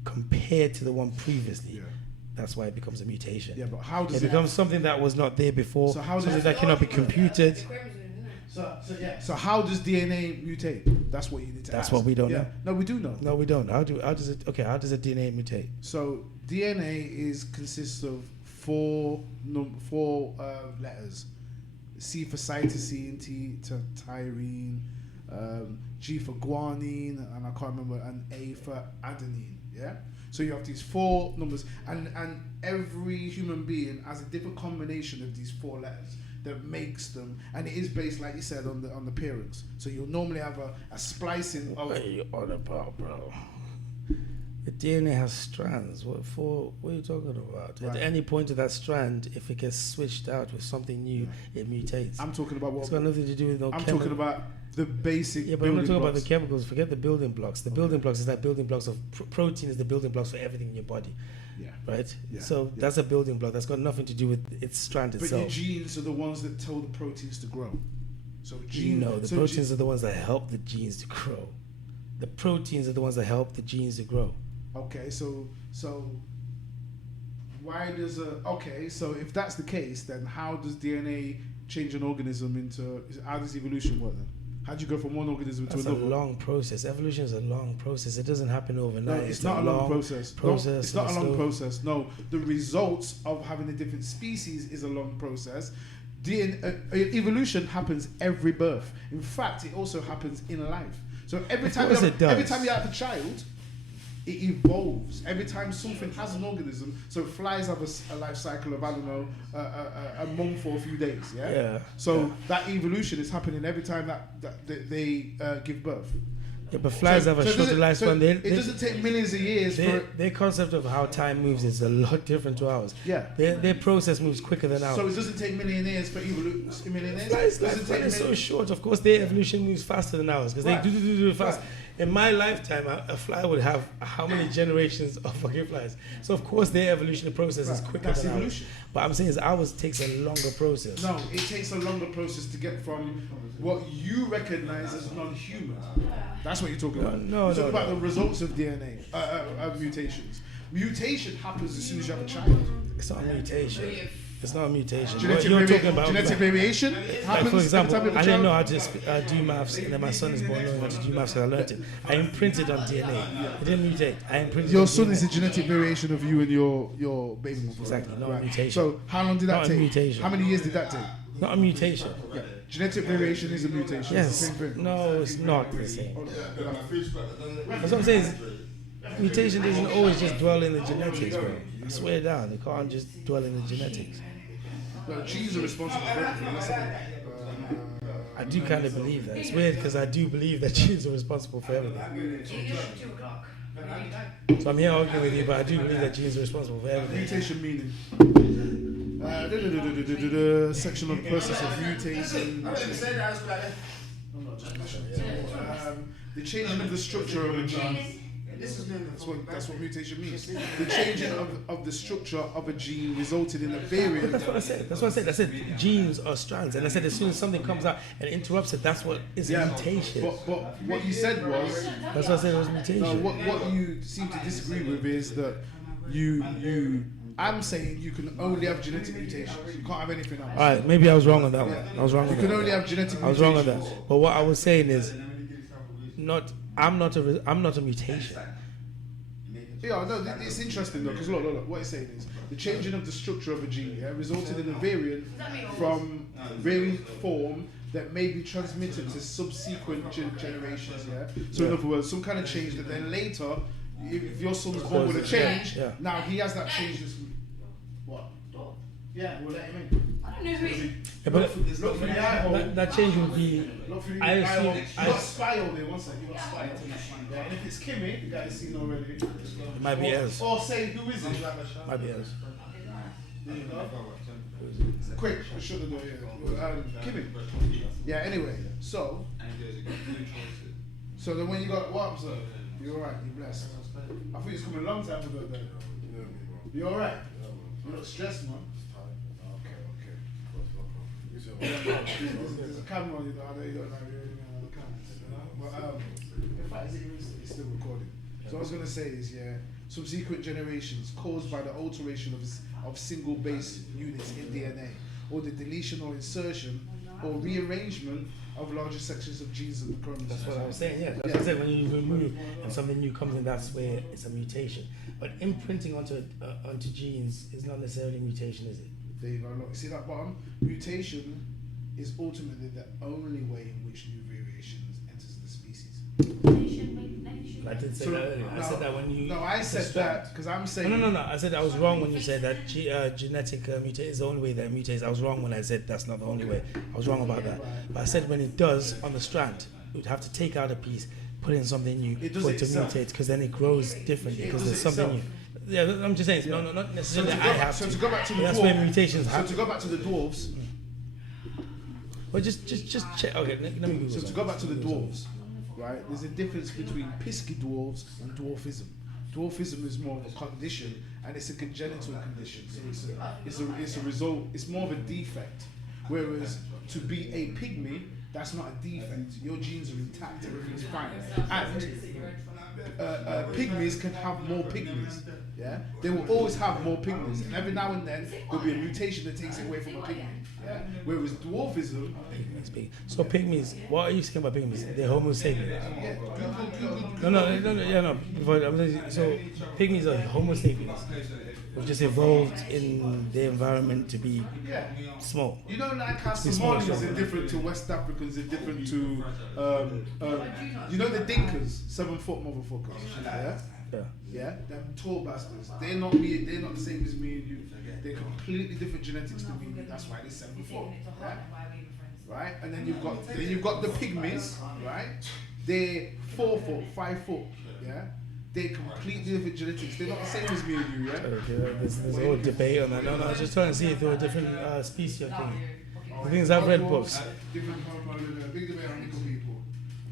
compare to the one previously, Yeah. that's why it becomes a mutation. Yeah. But how does It becomes something that was not there before, So how does something it- that cannot be computed. So how does DNA mutate? That's what you need to That's ask. what we don't Yeah. know. No, we do know. No, we don't. How does it? Okay, how does a DNA mutate? So DNA consists of four letters. C for cytosine, T to tyrine, G for guanine, and I can't remember, and A for adenine. Yeah. So you have these four numbers, and every human being has a different combination of these four letters that makes them, and it is based, like you said, on the appearance. So you'll normally have a splicing of. What are you on about, bro? The DNA has strands. What are you talking about? Right. At any point of that strand, if it gets switched out with something new, it mutates. I'm talking about It's what. got nothing to do with no I'm chemical. talking about the basic. Yeah, but I'm not building talking about blocks. the chemicals. Forget the building blocks. The building blocks is like building blocks of protein is the building blocks for everything in your body, Yeah. right? Yeah, So yeah. that's a building block. That's got nothing to do with its strand But itself. your genes are the ones that tell the proteins to grow. So The proteins are the ones that help the genes to grow. The proteins are the ones that help the genes to grow. Okay, so why does so if that's the case, then how does DNA change an organism into? How does evolution work then? How do you go from one organism to That's a another? long process. Evolution is a long process. It doesn't happen No, overnight. it's not a long process. No, process it's not a and long slow. process. No, the results of having a different species is a long process. Evolution happens every birth. In fact, it also happens in life. So every Of time course it does. every time you have a child, it evolves. Every time something has an organism, so flies have a life cycle of, I don't know, a month or a few days. Yeah. Yeah. So that evolution is happening every time that they give birth. Yeah, but flies have a shorter doesn't- lifespan. it doesn't take millions of years for. Their concept of how time moves is a lot different to ours. Yeah. Their process moves quicker than ours. So it doesn't take million years for evolution. Million years. Flies' Doesn't lifespan take is so million- short. Of course, their evolution moves faster than ours because Right. they do fast. Right. in my lifetime, a fly would have how many generations of fucking flies? So of course their evolutionary process is quicker That's than ours. evolution. But I'm saying is ours takes a longer process. No, it takes a longer process to get from what you recognize as non-human. That's what you're talking about. You're talking about the results of DNA, of mutations. Mutation happens as soon as you have a child. It's not a mutation. It's not a mutation. Genetic, You're talking about genetic variation like happens for example, every time you I have a didn't know child. how to do maths, and then my son is born knowing how to do maths because I learned it. I imprinted on DNA. It didn't mutate. I imprinted. Your on son DNA. is a genetic variation of you and your baby mother. Exactly, not a Right. mutation. So how long did that Not a take? mutation. How many years did that take? Not a mutation. Yeah. Genetic variation is a mutation. It's the Yes. same thing. No, it's not the same. That's what I'm saying. Is mutation doesn't always just dwell in the genetics, bro. I swear down. It can't just dwell in the genetics. No, genes are responsible for everything. Let's say, I do kind of believe that. It's weird because I do believe that genes are responsible for everything. So I'm here arguing with you, but I do believe that genes are responsible for everything. mutation meaning. Section of the process of mutating. The changing of the structure of a gene. That's what mutation means. The changing of the structure of a gene resulted in a variant. That's what I said. That's what I said. I said genes are strands, and I said as soon as something comes out and interrupts it, that's what is a mutation. But what you said was. That's what I said. It was mutation. No, what you seem to disagree with is that I'm saying you can only have genetic mutations. You can't have anything else. All right, maybe I was wrong on that one. I was wrong on You that. can only have genetic I was mutations. wrong on that. But what I was saying is, I'm not a mutation. Yeah, no, it's interesting though, because look, what it's saying is the changing of the structure of a gene resulted in a variant from variant form that may be transmitted to subsequent generations. So in other words, some kind of change that then later, if your son's born with a change, now he has that change. What? Yeah, we'll let him in. I don't know who he is. Yeah, but Look through the eye hole. that change would be. Look through I the eye hole. assume. You got spy all there, one second. You got spy. Yeah, and if it's Kimmy, the guy is seen already. It might be Ez. Or say who is it? Might be Ez. There you go. Quick, shut the door here. Kimmy. Yeah. Anyway, so then when you got what, sir? You alright? You blessed. I think it's coming a long time ago. Then. You alright? You're not stressed, man. There's a camera on you, I know you don't have your camera. But in fact, it's still recording. So what I was going to say is, subsequent generations caused by the alteration of single base units in DNA, or the deletion or insertion or rearrangement of larger sections of genes in the chromosomes. That's what I was saying. Yeah, that's what I said. When you remove and something new comes in, that's where it's a mutation. But imprinting onto genes is not necessarily a mutation, is it? There you go. Look, see that bottom? Mutation is ultimately the only way in which new variations enters the species. I did say that earlier. I said that when you. No, I said that because I'm saying. No. I said I was wrong when you said that genetic mutation is the only way that it mutates. I was wrong when I said that's not the only way. I was wrong about that. But I said when it does on the strand, it would have to take out a piece, put in something new for it to mutate, because then it grows differently because there's something new. Yeah, I'm just saying. No, not necessarily. So to go back to the that's dwarf, where mutations so happen. to go back to the dwarves. Well, just check. Okay, let me Google. So to go back to the dwarves, right? There's a difference between pisky dwarves and dwarfism. Dwarfism is more of a condition, and it's a congenital condition. So it's a result. It's more of a defect. Whereas to be a pygmy, that's not a defect. Your genes are intact. Everything's fine. And pygmies can have more pygmies. Yeah, they will always have more pygmies, and every now and then there'll be a mutation that takes it away from a pygmy. Yeah, whereas dwarfism. So pygmies, what are you saying about pygmies? They're Homo sapiens. Yeah, No. So pygmies are Homo sapiens. We've just evolved in the environment to be small. You know, like how Somalians are different to West Africans, are different to, you know, the Dinkas, 7 foot motherfuckers. Yeah, them tall bastards. They're not the same as me and you. They're completely different genetics to me. That's why they're 7 foot. Right? And then you've got the pygmies, right? They're 4 foot, 5 foot. Yeah. They're completely different genetics. They're not the same as me and you, yeah? Okay, there's a whole debate on that. No, I was just trying to see if there were different species of things. The things I've read books. Different big debate on nickel people.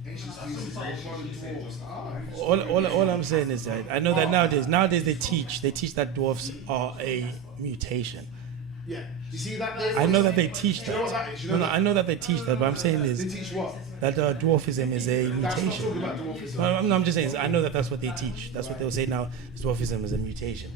Ancient All I'm saying is that I know that nowadays they teach that dwarfs are a mutation. Yeah. You see that? I know that they teach You know what that. that is? You No, know no, I know that they teach that, but I'm saying They is teach what? that dwarfism is a That's not talking mutation. about dwarfism. I'm just saying, I know that that's what they teach. That's what they'll say now. Dwarfism is a mutation.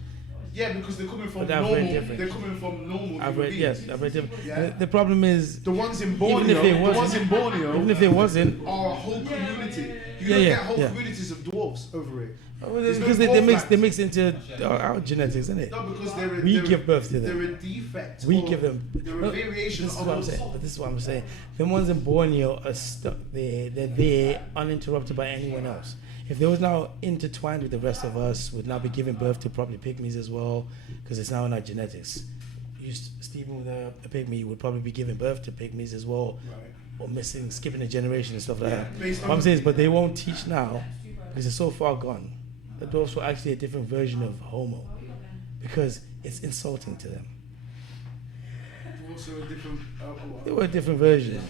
Yeah, because they're coming from But I've read normal. different. They're coming from normal. I've human read, yes, beings. I've read different. Yeah. The problem is, The ones in even Borneo, if they the ones in wasn't, Borneo, even if they wasn't, are a whole community. You Yeah, don't yeah, get whole yeah. communities of dwarfs over it. well, There's because no they mix dwarf into our genetics, isn't it? No, because they're a, We they're, give birth to them. They're a defect. We or give them. They're a variation This is of what I'm us. saying. But this is what I'm saying. The ones in Borneo are stuck there. They're there uninterrupted by anyone else. If they was now intertwined with the rest of us, would now be giving birth to probably pygmies as well, because it's now in our genetics. Stephen with a pygmy would probably be giving birth to pygmies as well, Right. or skipping a generation and stuff like that. Based What on- I'm saying is, but they won't teach now because it's so far gone. The dwarfs were actually a different version of Homo because it's insulting to them. Also a different. They were a different version.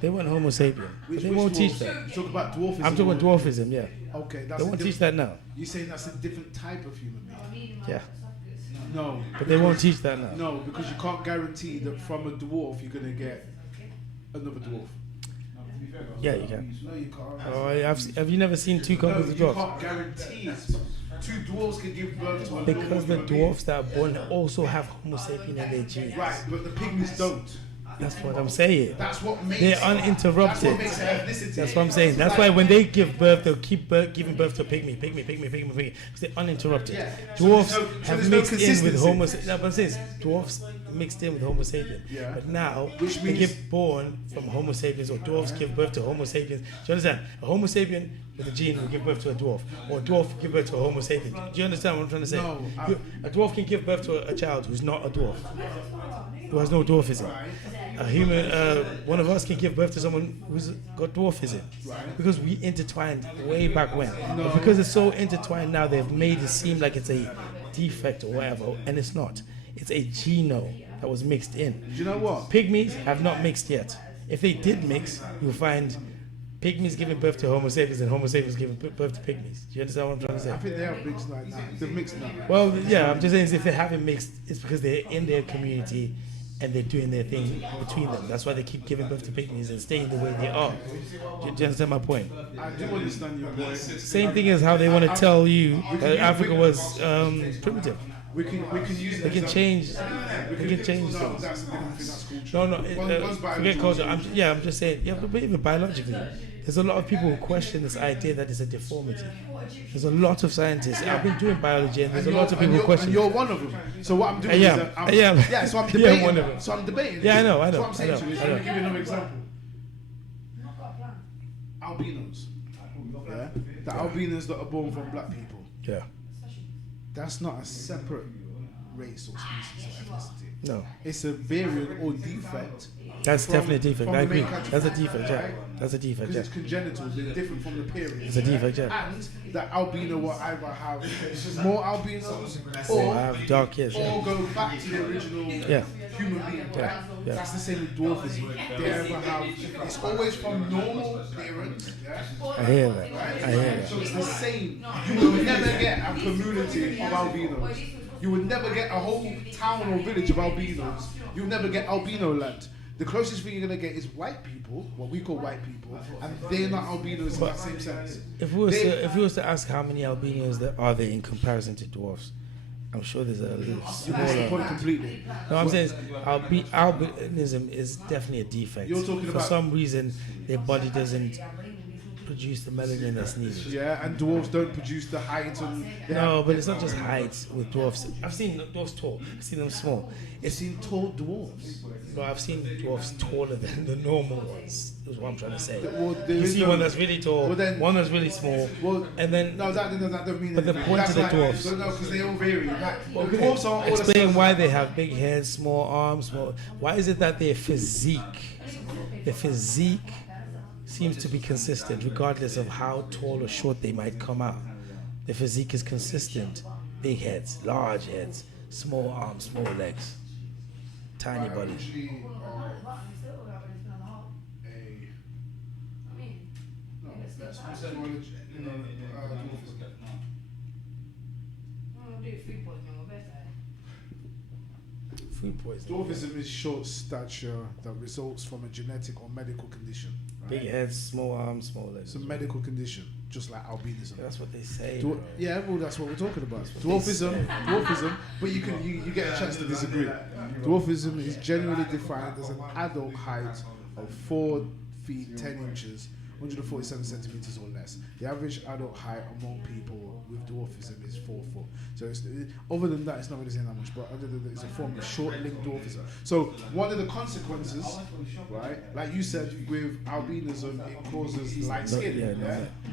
They weren't Homo sapien. But they won't teach dwarfs? that. You talk about dwarfism. I'm talking about dwarfism, yeah. Okay, that's They a won't diff- teach that now. You're saying that's a different type of human being. Yeah. No. But they won't teach that now. No, because you can't guarantee that from a dwarf you're gonna get another dwarf. Yeah, you can. No, you can't. Oh, have you never seen two No, couples of you dwarfs? can't guarantee it. Two dwarfs can give birth to a Because normal the human being. dwarfs that are born also have Homo sapien in their genes. Right, but the pygmies don't. That's what I'm saying. That's what makes They're That's what uninterrupted. makes ethnicity. That's what I'm saying. That's why when they give birth, they'll keep giving birth to a pygmy, because they're uninterrupted. Yeah. So Dwarfs there's no- so have there's no mixed in with consistency. Homo sapien. No, but I'm saying is, dwarfs mixed in with Homo sapien. Yeah. But now, Which they means- give born from Homo sapiens, or dwarfs give birth to Homo sapiens. Do you understand? A Homo sapien with a gene will give birth to a dwarf, or a dwarf will give birth to a Homo sapien. Do you understand what I'm trying to say? No, A dwarf can give birth to a child who's not a dwarf, who has no dwarfism. A human, one of us can give birth to someone who's got dwarfism, because we intertwined way back when. But because it's so intertwined now, they've made it seem like it's a defect or whatever, and it's not. It's a genome that was mixed in. Do you know what? Pygmies have not mixed yet. If they did mix, you'll find pygmies giving birth to Homo sapiens and Homo sapiens giving birth to pygmies. Do you understand what I'm trying to say? I think they have mixed like that. They're mixed now. Well, yeah, I'm just saying if they haven't mixed, it's because they're in their community and they're doing their thing between them. That's why they keep giving birth to pygmies and staying the way they are. Do you understand my point? I do understand your point. Same thing as how they want to tell you that Africa was primitive. We can use They can change. They can change No, things. that's a different thing. That's culture. No, no, One's forget biological. culture. I'm just saying, yeah, but even biologically, there's a lot of people who question this idea that it's a deformity. There's a lot of scientists. I've been doing biology, and there's a lot of people who question. And you're one of them. So what I'm doing I am. is that I'm, I am. yeah. So I'm Yeah, debating. one of them. So I'm debating. Yeah, I know, So what I'm saying I know, to you is, I let know. me give you another example. Albinos. Yeah. The albinos that are born from black people. Yeah. That's not a separate race or species or ethnicity. No. It's a variant or defect. That's from- definitely a defect. from I the main agree. country. That's a defect, yeah. Right? That's a defect, Because yeah. it's congenital, they're different from the parents. It's a defect, yeah. And the albino will either have more albinos Or or have dark hairs, or yeah. go back to the original Yeah. human being. Yeah, Right? yeah. That's the same with dwarfism. They ever have it's always from normal parents. Yeah? I hear that. I hear that. So it's the same. You will never get a community of albinos. You would never get a whole town or village of albinos. You'll never get albino land. The closest thing you're gonna get is white people, what we call white people, and they're not albinos in that same sense. If we was to ask how many albinos there are there in comparison to dwarfs, I'm sure there's a little You missed the smaller. point completely. No, I'm saying albinism is definitely a defect. You're talking For about- some reason, their body doesn't produce the melanin that's needed. Yeah, and dwarves don't produce the height and No, but it's not just height with dwarfs. I've seen dwarfs tall. I've seen them small. I've seen tall dwarves. No, I've seen dwarfs taller than the normal ones. Is what I'm trying to say. Well, there You is see no- one that's really tall, well, then- one that's really small, Well, and then no, that don't mean But the anything. point That's of the like- dwarfs- No, because they all vary. Like, Okay. dwarfs are all the Explain same. why they have big heads, small arms, small. Why is it that their physique seems to be consistent, regardless of how tall or short they might come out? The physique is consistent. Big heads, large heads, small arms, small legs, tiny bodies. Usually, a- That's dwarfism. I'll do food poisoning on my birthday. Food poisoning. Dwarfism is short stature that results from a genetic or medical condition. Right? Big head, small arms, small legs. It's a medical condition, just like albinism. That's what they say. Dwar- bro. yeah, well, that's what we're talking about. what Dwarfism, but you get a chance to disagree. Dwarfism is generally defined as an adult height of 4 feet 10 inches, 147 centimeters or less. The average adult height among people with dwarfism is 4 foot. So other than that, it's not really saying that much, but other than that, it's a form of short-limbed dwarfism. So one of the consequences, right, like you said, with albinism, it causes light skin.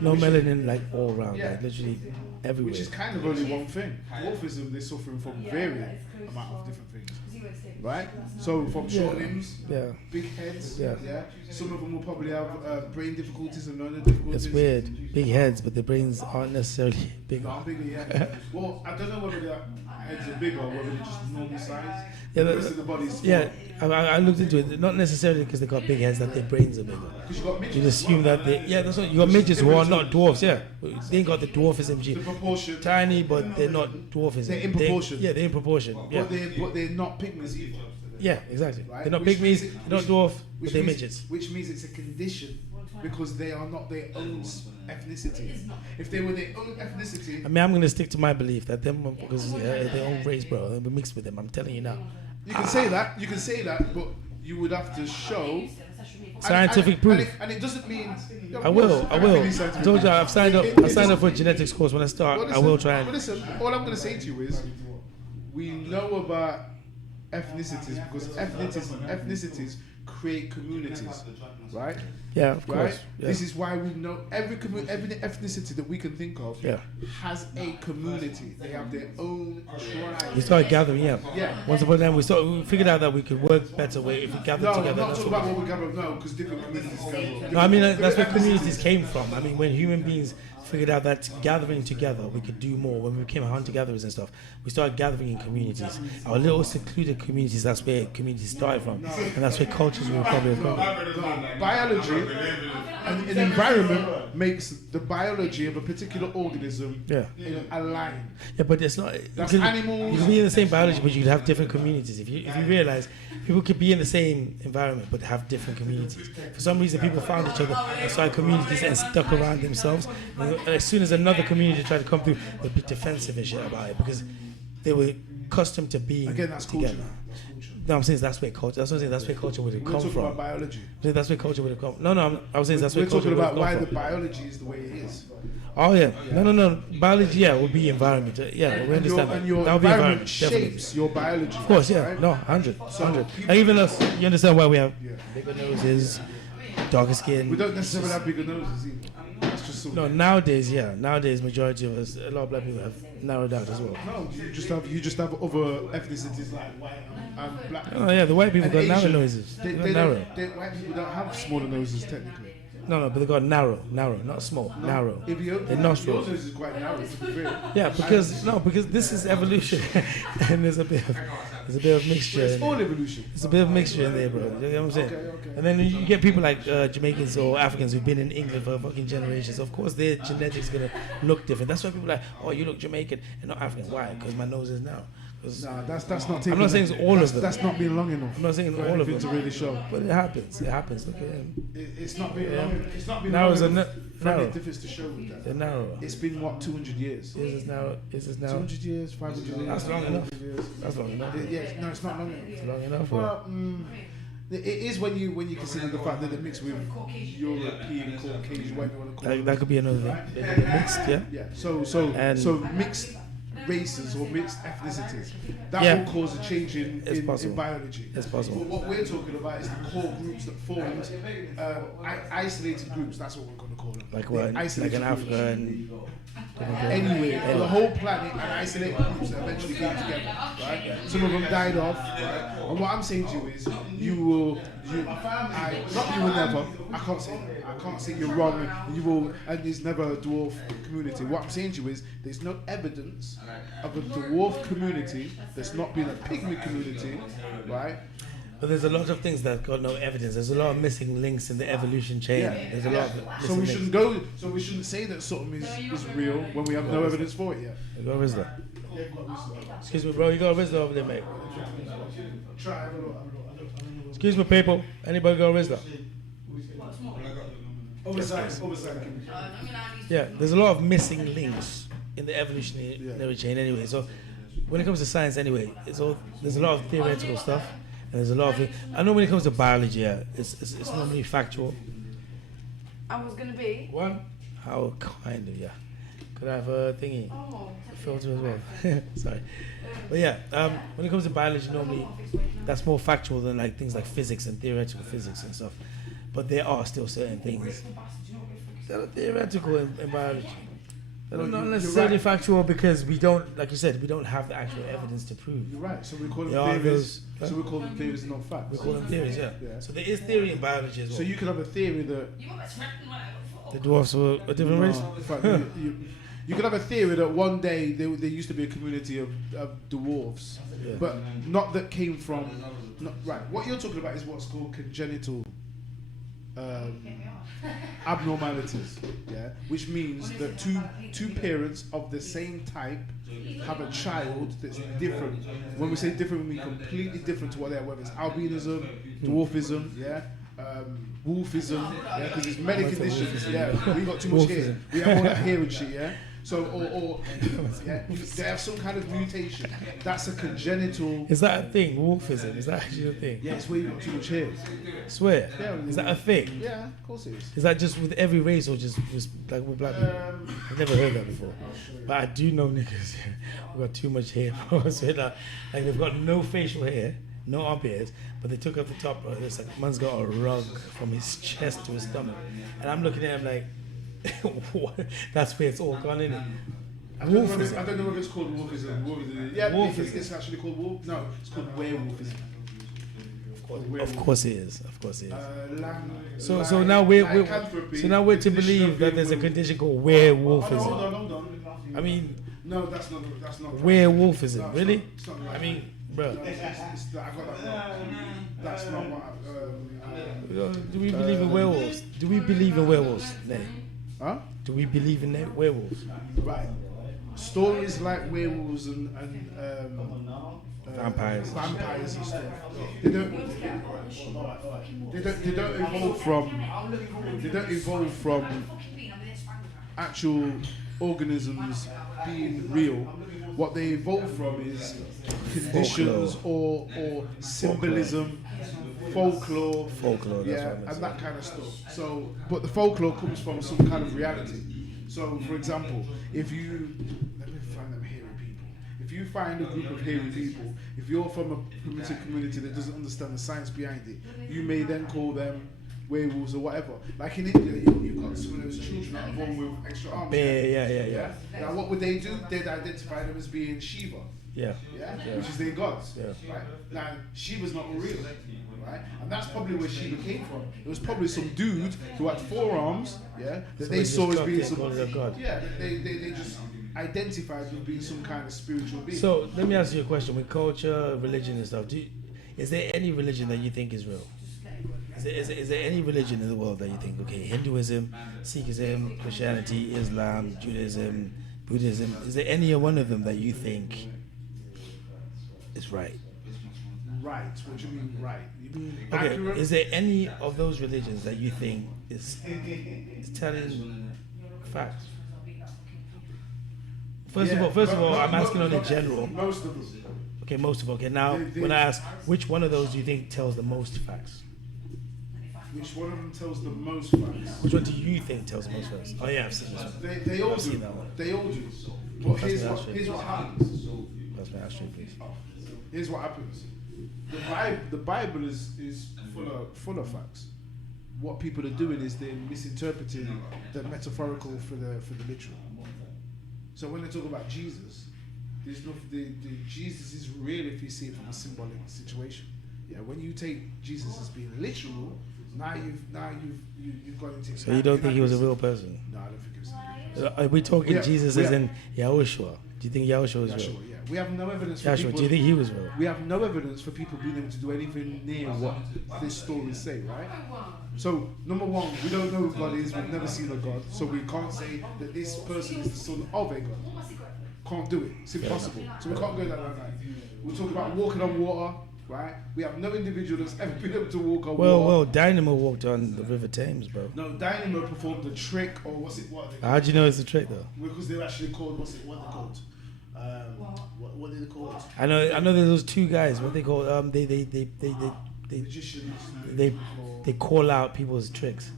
No melanin, like all around, Yeah. like literally everywhere. Which is kind of only one thing. Dwarfism, they're suffering from varying amount of different things. Right? So from short limbs, big heads, some of them will probably have brain difficulties and learning difficulties. It's weird. Big heads, but their brains aren't necessarily big. Not bigger, yeah. Well, I don't know whether their heads are bigger or whether they're just normal size. Yeah, the rest of the body is small. Yeah, I looked into it. Not necessarily because they got big heads that their brains are bigger. Because you got midgets. You assume that they, that's what you got midgets who are not dwarfs. Yeah, they ain't got the dwarfism The gene. proportion. Tiny, but they're not dwarfism. They're in proportion. They're in proportion. Yeah, But they're not pygmies either. yeah, exactly. Right? They're not Which pygmies. means They're not dwarf, but which they're means- midgets. Which means it's a condition because they are not their own ethnicity. If they were their own ethnicity, I mean, I'm gonna stick to my belief that them because their own race, bro. They'll be mixed with them. I'm telling you now. you can say that. You can say that, but you would have to show Scientific proof. And it doesn't mean. I will. I told you I've signed up. I signed up for a genetics course. When I start, Well, I will try But and. listen, all I'm going to say to you is, we know about ethnicities because ethnicities create communities, right? Yeah, of course. Right. Yeah. This is why we know every ethnicity that we can think of has a community. They have their own tribe. We started gathering, yeah. Yeah. Once upon a time, we figured out that we could work better way if we gathered No, I'm together. not That's talking what about what we gather now because different communities gather. no, I mean that's where Different communities ethnicities. came from. I mean, when human beings figured out that gathering together we could do more. When we became hunter-gatherers and stuff, we started gathering in communities. Our little secluded communities. That's where communities started from, and that's where cultures were probably from. Biology and an environment makes the biology of a particular organism align. Yeah, but it's not. That's you animals. can be in the same biology, but you could have different communities. If you realize people could be in the same environment but have different communities. For some reason, people found each other outside communities and stuck around themselves. And as soon as another community tried to come through, they'd be defensive and shit about it because they were accustomed to being Again, that's together. culture. That's culture. No, I'm saying that's where culture. That's what I'm saying. That's where culture would have We're come talking from. about biology. I'm saying that's where culture would have come. No, I was saying that's where We're culture talking would have about come why from. the biology is the way it is. Oh yeah, no. Biology, yeah, would be environment. Yeah, we understand that. And your That would be environment definitely. shapes your biology. Of course, yeah, right? no, 100. And even us, you understand why we have bigger noses, darker skin. We don't necessarily have bigger noses either. That's just something. No, nowadays, majority of us, a lot of black people have narrowed out as well. No, you just have other ethnicities like white and black. Oh yeah, the white people And got narrow Asian. noses. They Narrow. white people don't have smaller noses technically. No, but they got narrow, not small, narrow. If you Their nostrils. your nose is quite narrow. To be fair. Yeah, because this is evolution, and there's a bit of mixture. It's in all there. evolution. It's a bit of mixture in there, bro. You know what I'm saying? Okay. And then you get people like Jamaicans or Africans who've been in England for fucking generations. Of course, their genetics gonna look different. That's why people are like, oh, you look Jamaican and not African. Why? Because my nose is narrow. 'Cause Nah, that's not taking. I'm not saying it's all of them. That's not been long enough. I'm not saying for all of anything them. to really show. But it happens. It happens. Look at him. It's not been long. It's not been Now long it's a enough for narrow. any difference to show with that. They're narrow. It's been what 200 years. Is this now? 200 years, 500 years. That's long enough. 500 years. That's long enough. Yeah, no, it's not long enough. It's long enough. Bro. Well, it is when you consider the fact that they're mixed with European, Caucasian, whatever you want to call it. That could be another thing. They're mixed, yeah. Yeah. So And- mixed races or mixed ethnicities that Yeah. will cause a change in possible. biology. It's possible. But what we're talking about is the core groups that formed isolated groups. That's what we're going to call them. Like The what? Like isolated in groups. Africa and Anyway, the whole planet and isolated groups that eventually came together, right? Some of them died off, right? And what I'm saying to you is, not you will never. I can't say you're wrong. You will, and there's never a dwarf community. What I'm saying to you is, there's no evidence of a dwarf community that's not been a pygmy community, right? But there's a lot of things that got no evidence. There's a lot of missing links in the evolution chain. Yeah. There's a lot of So we missing shouldn't go. So we shouldn't say that something is real when we have no evidence for it yet. links. You got a Rizla. Excuse me, bro. You got a Rizla over there, mate. Try. Excuse me, people. Anybody got a Rizla? Oversight. Yeah, there's a lot of missing links in the evolutionary chain anyway. So when it comes to science anyway, there's a lot of theoretical stuff, and there's a lot of. I know when it comes to biology, yeah, it's normally factual. I was gonna be. One, how kind of, yeah. Could I have a thingy? A filter as well. Sorry. But yeah, when it comes to biology, normally that's more factual than like things like physics and theoretical physics and stuff. But there are still certain things that are theoretical in biology. They're not necessarily factual because we don't, like you said, we don't have the actual evidence to prove. You're right. So we call There are them theories. those- So we call them theories, not facts. We call them theories, yeah. Yeah. So there is theory in biology as well. So you could have a theory that The dwarfs were a different race. in fact, you could have a theory that one day there used to be a community of dwarves, Yeah. but not that came from. Not, right. What you're talking about is what's called congenital abnormalities. Yeah, which means that two parents of the same type have a child that's different. When we say different, we mean completely different to what they are. Whether it's albinism, dwarfism, yeah. Wolfism, yeah, because there's many conditions, yeah. We got too much hair. We have all that hair and shit, yeah. So, or yeah, they have some kind of mutation. That's a congenital. Is that a thing? Wolfism? Is that actually a thing? Yeah, it's where you got too much hair. Swear. Yeah, Is that a thing? Yeah, of course it is. Is that just with every race or just like with black people? I've never heard that before. But I do know niggas who got too much hair. So like they've got no facial hair, no armpit hairs, but they took off the top. It's like man's got a rug from his chest to his stomach, and I'm looking at him like, what? That's where it's all gone in it. I don't know if it's called wolfism. Yeah, Wolfism. it's actually called wolf. No, it's called werewolfism. Of course it is. Of course it is. So now we're to believe that there's a condition called werewolfism. Hold on. I mean, no, that's not. werewolfism. No, Really? it's not right. I mean, bro. I got that wrong. That's not what. Do we believe in werewolves? Do we believe in werewolves? No. Huh? Do we believe in werewolves? Right. Stories like werewolves and Vampires. vampires and stuff. They don't evolve from actual organisms being real. What they evolve from is conditions or symbolism, folklore, Folklore, that's what I yeah, meant to and say. that kind of stuff. So, but the folklore comes from some kind of reality. So, for example, if you let me find them hairy people. If you find a group of hairy people, if you're from a primitive community that doesn't understand the science behind it, you may then call them werewolves or whatever. Like in India, you've got some of those children that are born with extra arms. Yeah. Now, what would they do? They'd identify them as being Shiva. Yeah. Yeah? Which is their gods. Yeah. Right? Now, Shiva's not real, right? And that's probably where Shiva came from. It was probably some dude who had 4 arms, yeah, that they saw as being some. God. Yeah, they just identified with being some kind of spiritual being. So let me ask you a question. With culture, religion, and stuff, is there any religion that you think is real? Is there any religion in the world that you think, okay, Hinduism, Sikhism, Christianity, Islam, Judaism, Buddhism, is there any one of them that you think is right? Right. What do you mean right? You mean Okay, accurate? is there any of those religions that you think is telling facts? First of all, I'm asking on a general. Most of them. Okay, most of them. Okay, now when I ask, which one of those do you think tells the most facts? Which one of them tells the most facts? Which one do you think tells the most facts? Oh yeah, I've seen this one. They all I've seen do. that one. They all do. But That's here's me, what happens. That's my ask straight, please. Here's what happens. The Bible is full of facts. What people are doing is they're misinterpreting the metaphorical for the literal. So when they talk about Jesus, there's no the Jesus is real if you see it from a symbolic situation. Yeah, when you take Jesus as being literal, now you've got into. So you don't think he was a real person? No, I don't think he was. Are we talking Yeah, Jesus we as are. in Yahushua? Do you think Yahushua was real? Yeshua, yeah. We have no evidence for Yahushua, people. do you think he was real? We have no evidence for people being able to do anything near what this stories say, right? So, number one, we don't know who God is. We've never seen a God, so we can't say that this person is the son of a God. Can't do it. It's impossible. So we can't go down that line. We're talking about walking on water, right? We have no individual that's ever been able to walk on water. Well, Dynamo walked on the River Thames, bro. No, Dynamo performed a trick, or what's it? What are they? How'd you know it's a trick, though? Because they're actually called. What are they called? What are they called? I know there's those two guys. What they call Magicians. they call out people's tricks,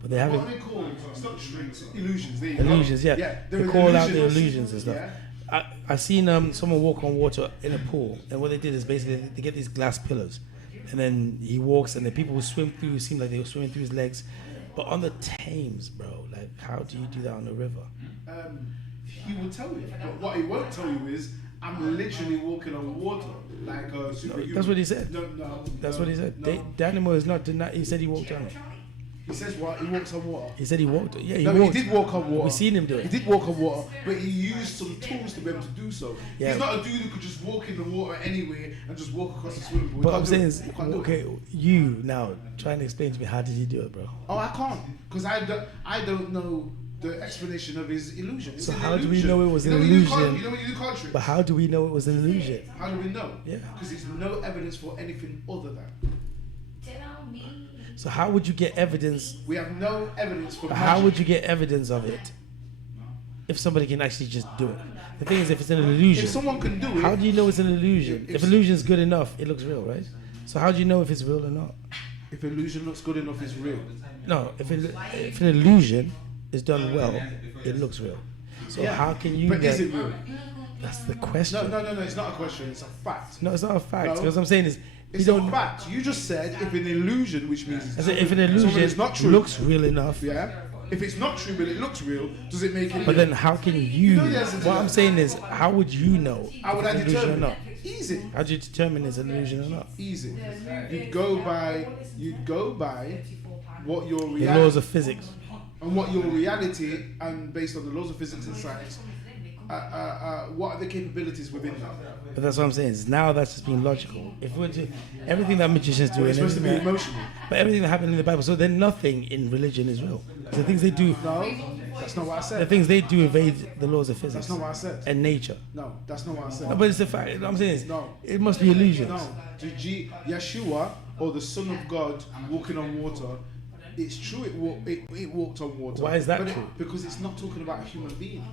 but they What haven't. are they called? It's not tricks. Illusions. There you Illusions, go. yeah. they're They call out the illusionists. illusions and stuff. Yeah. I seen someone walk on water in a pool, and what they did is basically they get these glass pillars, and then he walks, and the people who swim through seem like they were swimming through his legs, but on the Thames, bro, like how do you do that on the river? He will tell you, but what he won't tell you is, I'm literally walking on water like a superhuman. That's what he said. No. That's what he said. No. Dynamo is not denying. He said he walked on it. He says what? He walks on water. He said he walked. Yeah, he No, walked. he did walk on water. We seen him do it. He did walk on water, but he used some tools to be able to do so. Yeah. He's not a dude who could just walk in the water anyway and just walk across the swimming pool. We But can't I'm do saying it. is, We can't do it. okay, you now trying to explain to me how did he do it, bro? Oh, I can't, because I don't know the explanation of his illusion. It's So an how do we illusion. know it was an You know when you do illusion? you know when you do card tricks? But how do we know it was an illusion? How do we know? Yeah. Because there's no evidence for anything other than. So how would you get evidence? We have no evidence for But how would magic. you get evidence of it if somebody can actually just do it? The thing is, if it's an illusion, If someone can do it, how do you know it's an illusion? If illusion's good enough, it looks real, right? So how do you know if it's real or not? if illusion looks good enough, it's real. No, if an illusion is done well, it looks real. So how can you? But is it real? That's the question. No. It's not a question. It's a fact. No, it's not a fact. No. Because I'm saying is, you It's a don't. fact. You just said if an illusion, which means it's I said if an something illusion that's not true, looks real enough, yeah. If it's not true but it looks real, does it make it? but real? then how can you? know the answer to What that. I'm saying is, how would you know how would if I it's an illusion or determine? not? Easy. How do you determine it's an illusion or not? Easy. You'd go by what your The reality laws of physics. and what your reality, and based on the laws of physics and science, what are the capabilities within that? But that's what I'm saying. Is now that's just being logical. If we're to everything that magicians do, Well, and it's supposed to be everything that- emotional. but everything that happened in the Bible, so then nothing in religion is real. The things they do, No, that's not what I the said. things they do evade the laws of physics That's not what I said. and nature. No, that's not what I said. No, but it's the fact. What I'm saying is, No. it must be illusions. No, Yeshua or the Son of God walking on water. It's true. It walked on water. Why is that But true? because it's not talking about a human being.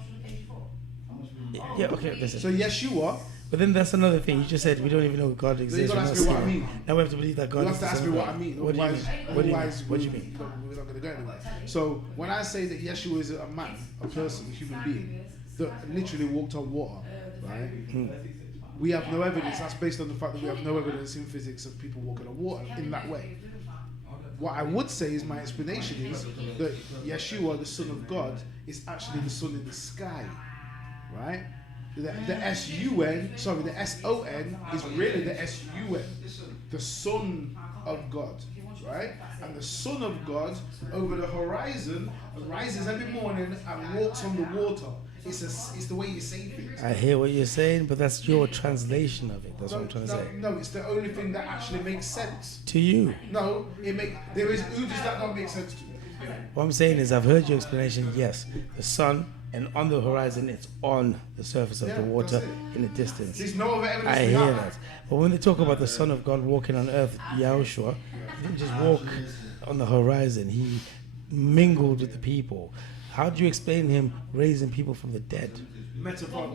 Yeah, okay, listen. So Yeshua, But then that's another thing. You just said we don't even know if God exists. gotta We're ask not me what I seeing mean. it. Now we have to believe that God you have is to the ask Son me of what I God. mean. What do you mean? What do you mean? What do you mean? We're not going to go anywhere. So when I say that Yeshua is a man, a person, a human being that literally walked on water, right? We have no evidence. That's based on the fact that we have no evidence in physics of people walking on water in that way. What I would say is my explanation is that Yeshua, the Son of God, is actually the sun in the sky, right? The S-U-N, sorry, the S-O-N is really the S-U-N, the Son of God, right? And the Son of God over the horizon rises every morning and walks on the water. It's the way you say things. I hear what you're saying, but that's your translation of it. That's what I'm trying to say. No, it's the only thing that actually makes sense. To you. No, who does that not make sense to? What I'm saying is I've heard your explanation, yes. The sun, and on the horizon, it's on the surface of Yeah, the water that's it. in the distance. There's no other evidence I for hear that. that. But when they talk about the Son of God walking on earth, Yahushua, he didn't just walk on the horizon. He mingled with the people. How do you explain him raising people from the dead? Metaphor,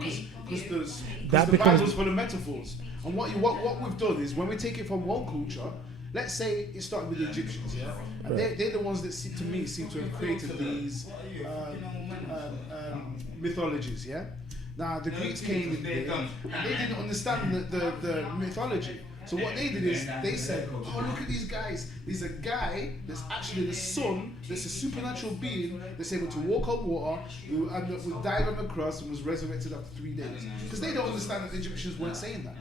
because That the becomes- Bible's full of metaphors. And what we've done is when we take it from one culture, let's say it started with the Egyptians, yeah, and they're the ones that seem to have created these mythologies, yeah. Now the Greeks came in there and they didn't understand the mythology. So what they did is they said, oh, look at these guys. There's a guy that's actually the son, that's a supernatural being that's able to walk on water, who died on the cross and was resurrected after 3 days. Because they don't understand that the Egyptians weren't saying that.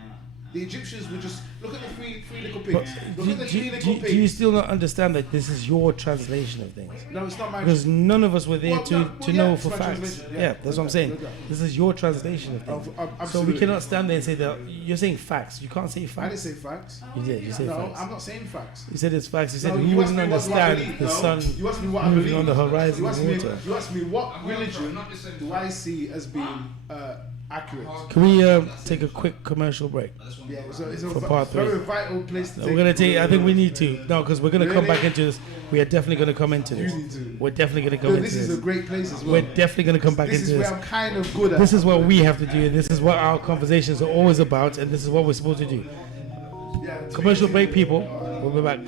The Egyptians were just look at the three little But pigs. Look at the three little do you pigs. still not understand that this is your translation of things? No, it's not my. Because none of us were there Well, no, well, to yeah, know it's for my facts. translation, Yeah, yeah. that's what I'm saying. This is your translation of things. So we Absolutely. cannot stand there and say that you're saying facts. You can't say I didn't facts. say facts. You did. You said No, facts. I'm not saying facts. You said it's facts. You said No, who you asked wouldn't me what do I understand believe. the No, sun you asked me what I moving believe. on the horizon You of asked me. water. You asked me what religion do I see as being accurate. Can we take a quick commercial break? Yeah, it's a For part three. very vital place to No, take. we're gonna take. I think we need to. No, because we're gonna come Really? back into this. We are definitely gonna come into this. You need to. We're definitely gonna come No, into this is a this. great place as well. We're definitely gonna come back This into is this. where I'm kind of good at. This is what we have to do. This is what our conversations are always about, and this is what we're supposed to do. Yeah, Commercial break, people. We'll be back.